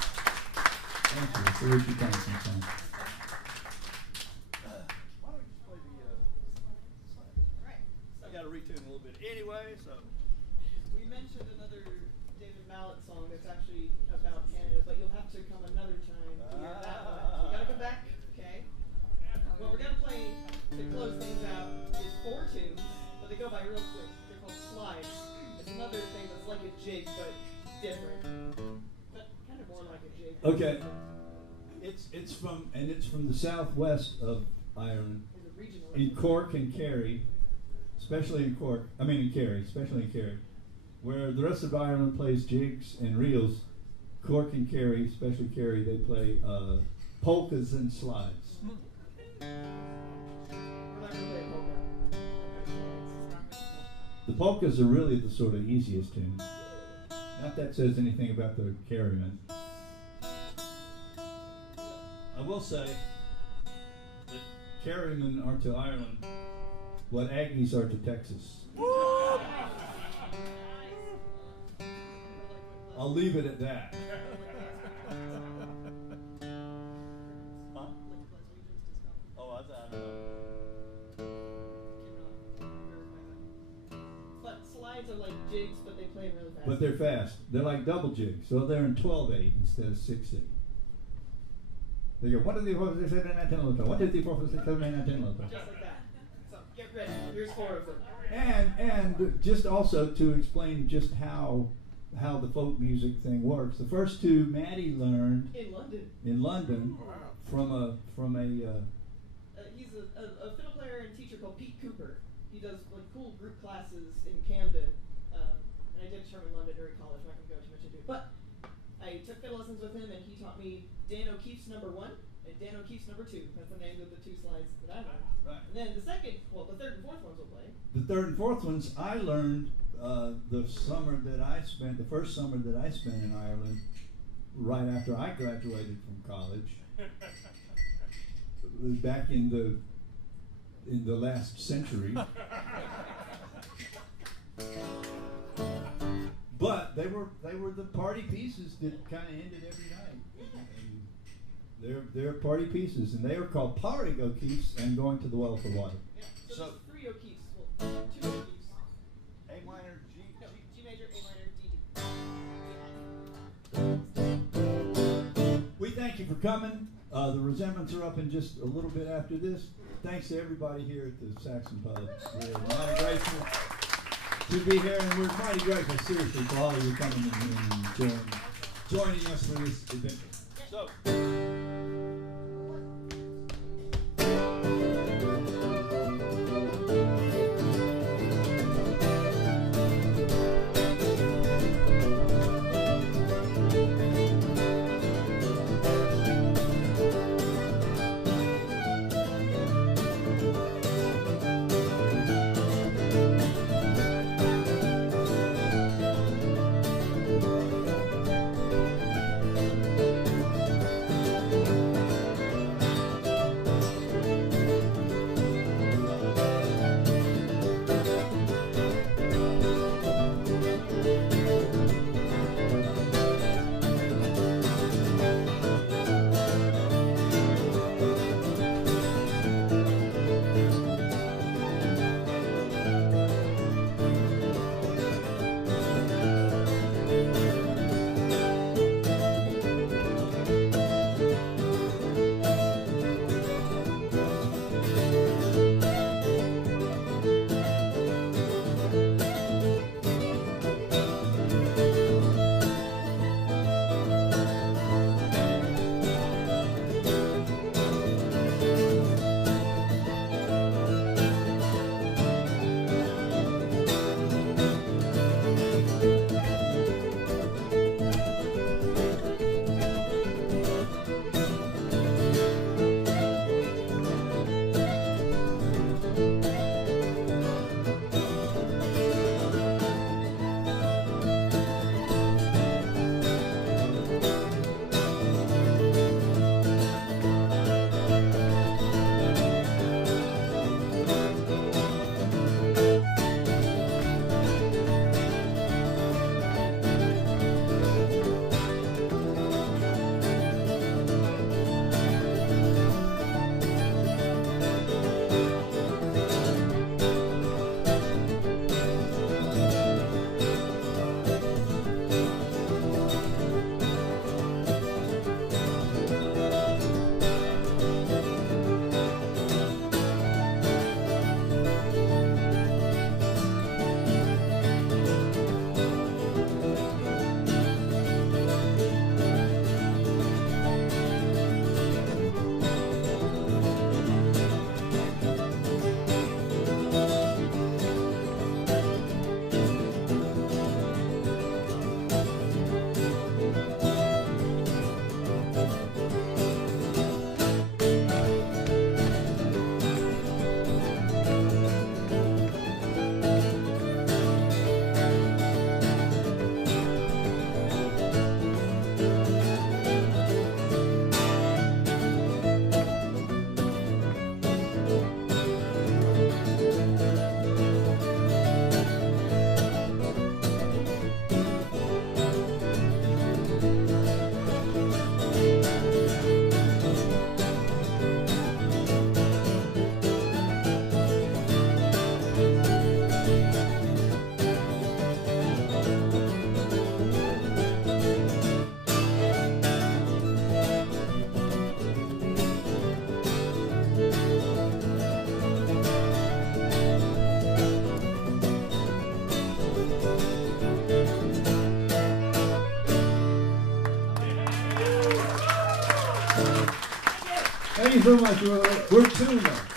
Thank you. It's a Ricky Thompson song. Why don't we just play the I got to retune a little bit anyway, so. We mentioned another David Mallet song that's actually about Canada, but you'll have to come another time to hear that one. So you gotta come back, okay? What we're gonna play to close things out is 4 tunes, but they go by real quick. They're called slides. It's another thing that's like a jig, but different. But kind of more like a jig. Okay. It's from the southwest of Ireland, It's a regional. in Cork and Kerry, especially in Cork. I mean in Kerry, especially in Kerry, where the rest of Ireland plays jigs and reels. Cork and Kerry, especially Kerry, they play polkas and slides. We're not gonna play polka. The polkas are really the sort of easiest tune. Not that says anything about the Kerrymen. I will say that Kerrymen are to Ireland what Aggies are to Texas. I'll leave it at that. Huh? Oh, I don't know. But slides are like jigs, but they play really fast. But they're fast. They're like double jigs, so they're in 12/8 instead of 6/8. They go 1, 2, 3, 4, 5, 6, 7, 8, 9, 10, 11, 1, 2, 3, 4, 5, 6, 7, 8, 9, 10, 11. Just like that. So get ready. Here's 4 of them. And just also to explain just how the folk music thing works. The first 2 Maddy learned In London. in London from a He's a fiddle player and teacher called Pete Cooper. He does like cool group classes in Camden. And I did term in London during college. I'm not going to go too much into it. But I took fiddle lessons with him, and he taught me Dan O'Keefe's number 1 and Dan O'Keefe's number 2. That's the names of the 2 slides that I learned. Right. And then the third and fourth ones will play. the third and fourth ones I learned the summer that I spent, the first summer that I spent in Ireland, right after I graduated from college, back in the last century. But they were the party pieces that kind of ended every night. And they're party pieces, and they are called Pádraig O'Keefe's and Going to the Well for Water. Yeah. So, So- there's 3 O'Keefe's. Well, 2 O'Keefe's. A minor, G. No, G major, A minor, D. We thank you for coming. The Resemblance are up in just a little bit after this. Thanks to everybody here at the Saxon Pub. We're mighty grateful to be here, and we're mighty grateful, seriously, for all of you coming and joining us for this adventure. So. Thank you so much. We're tuned up.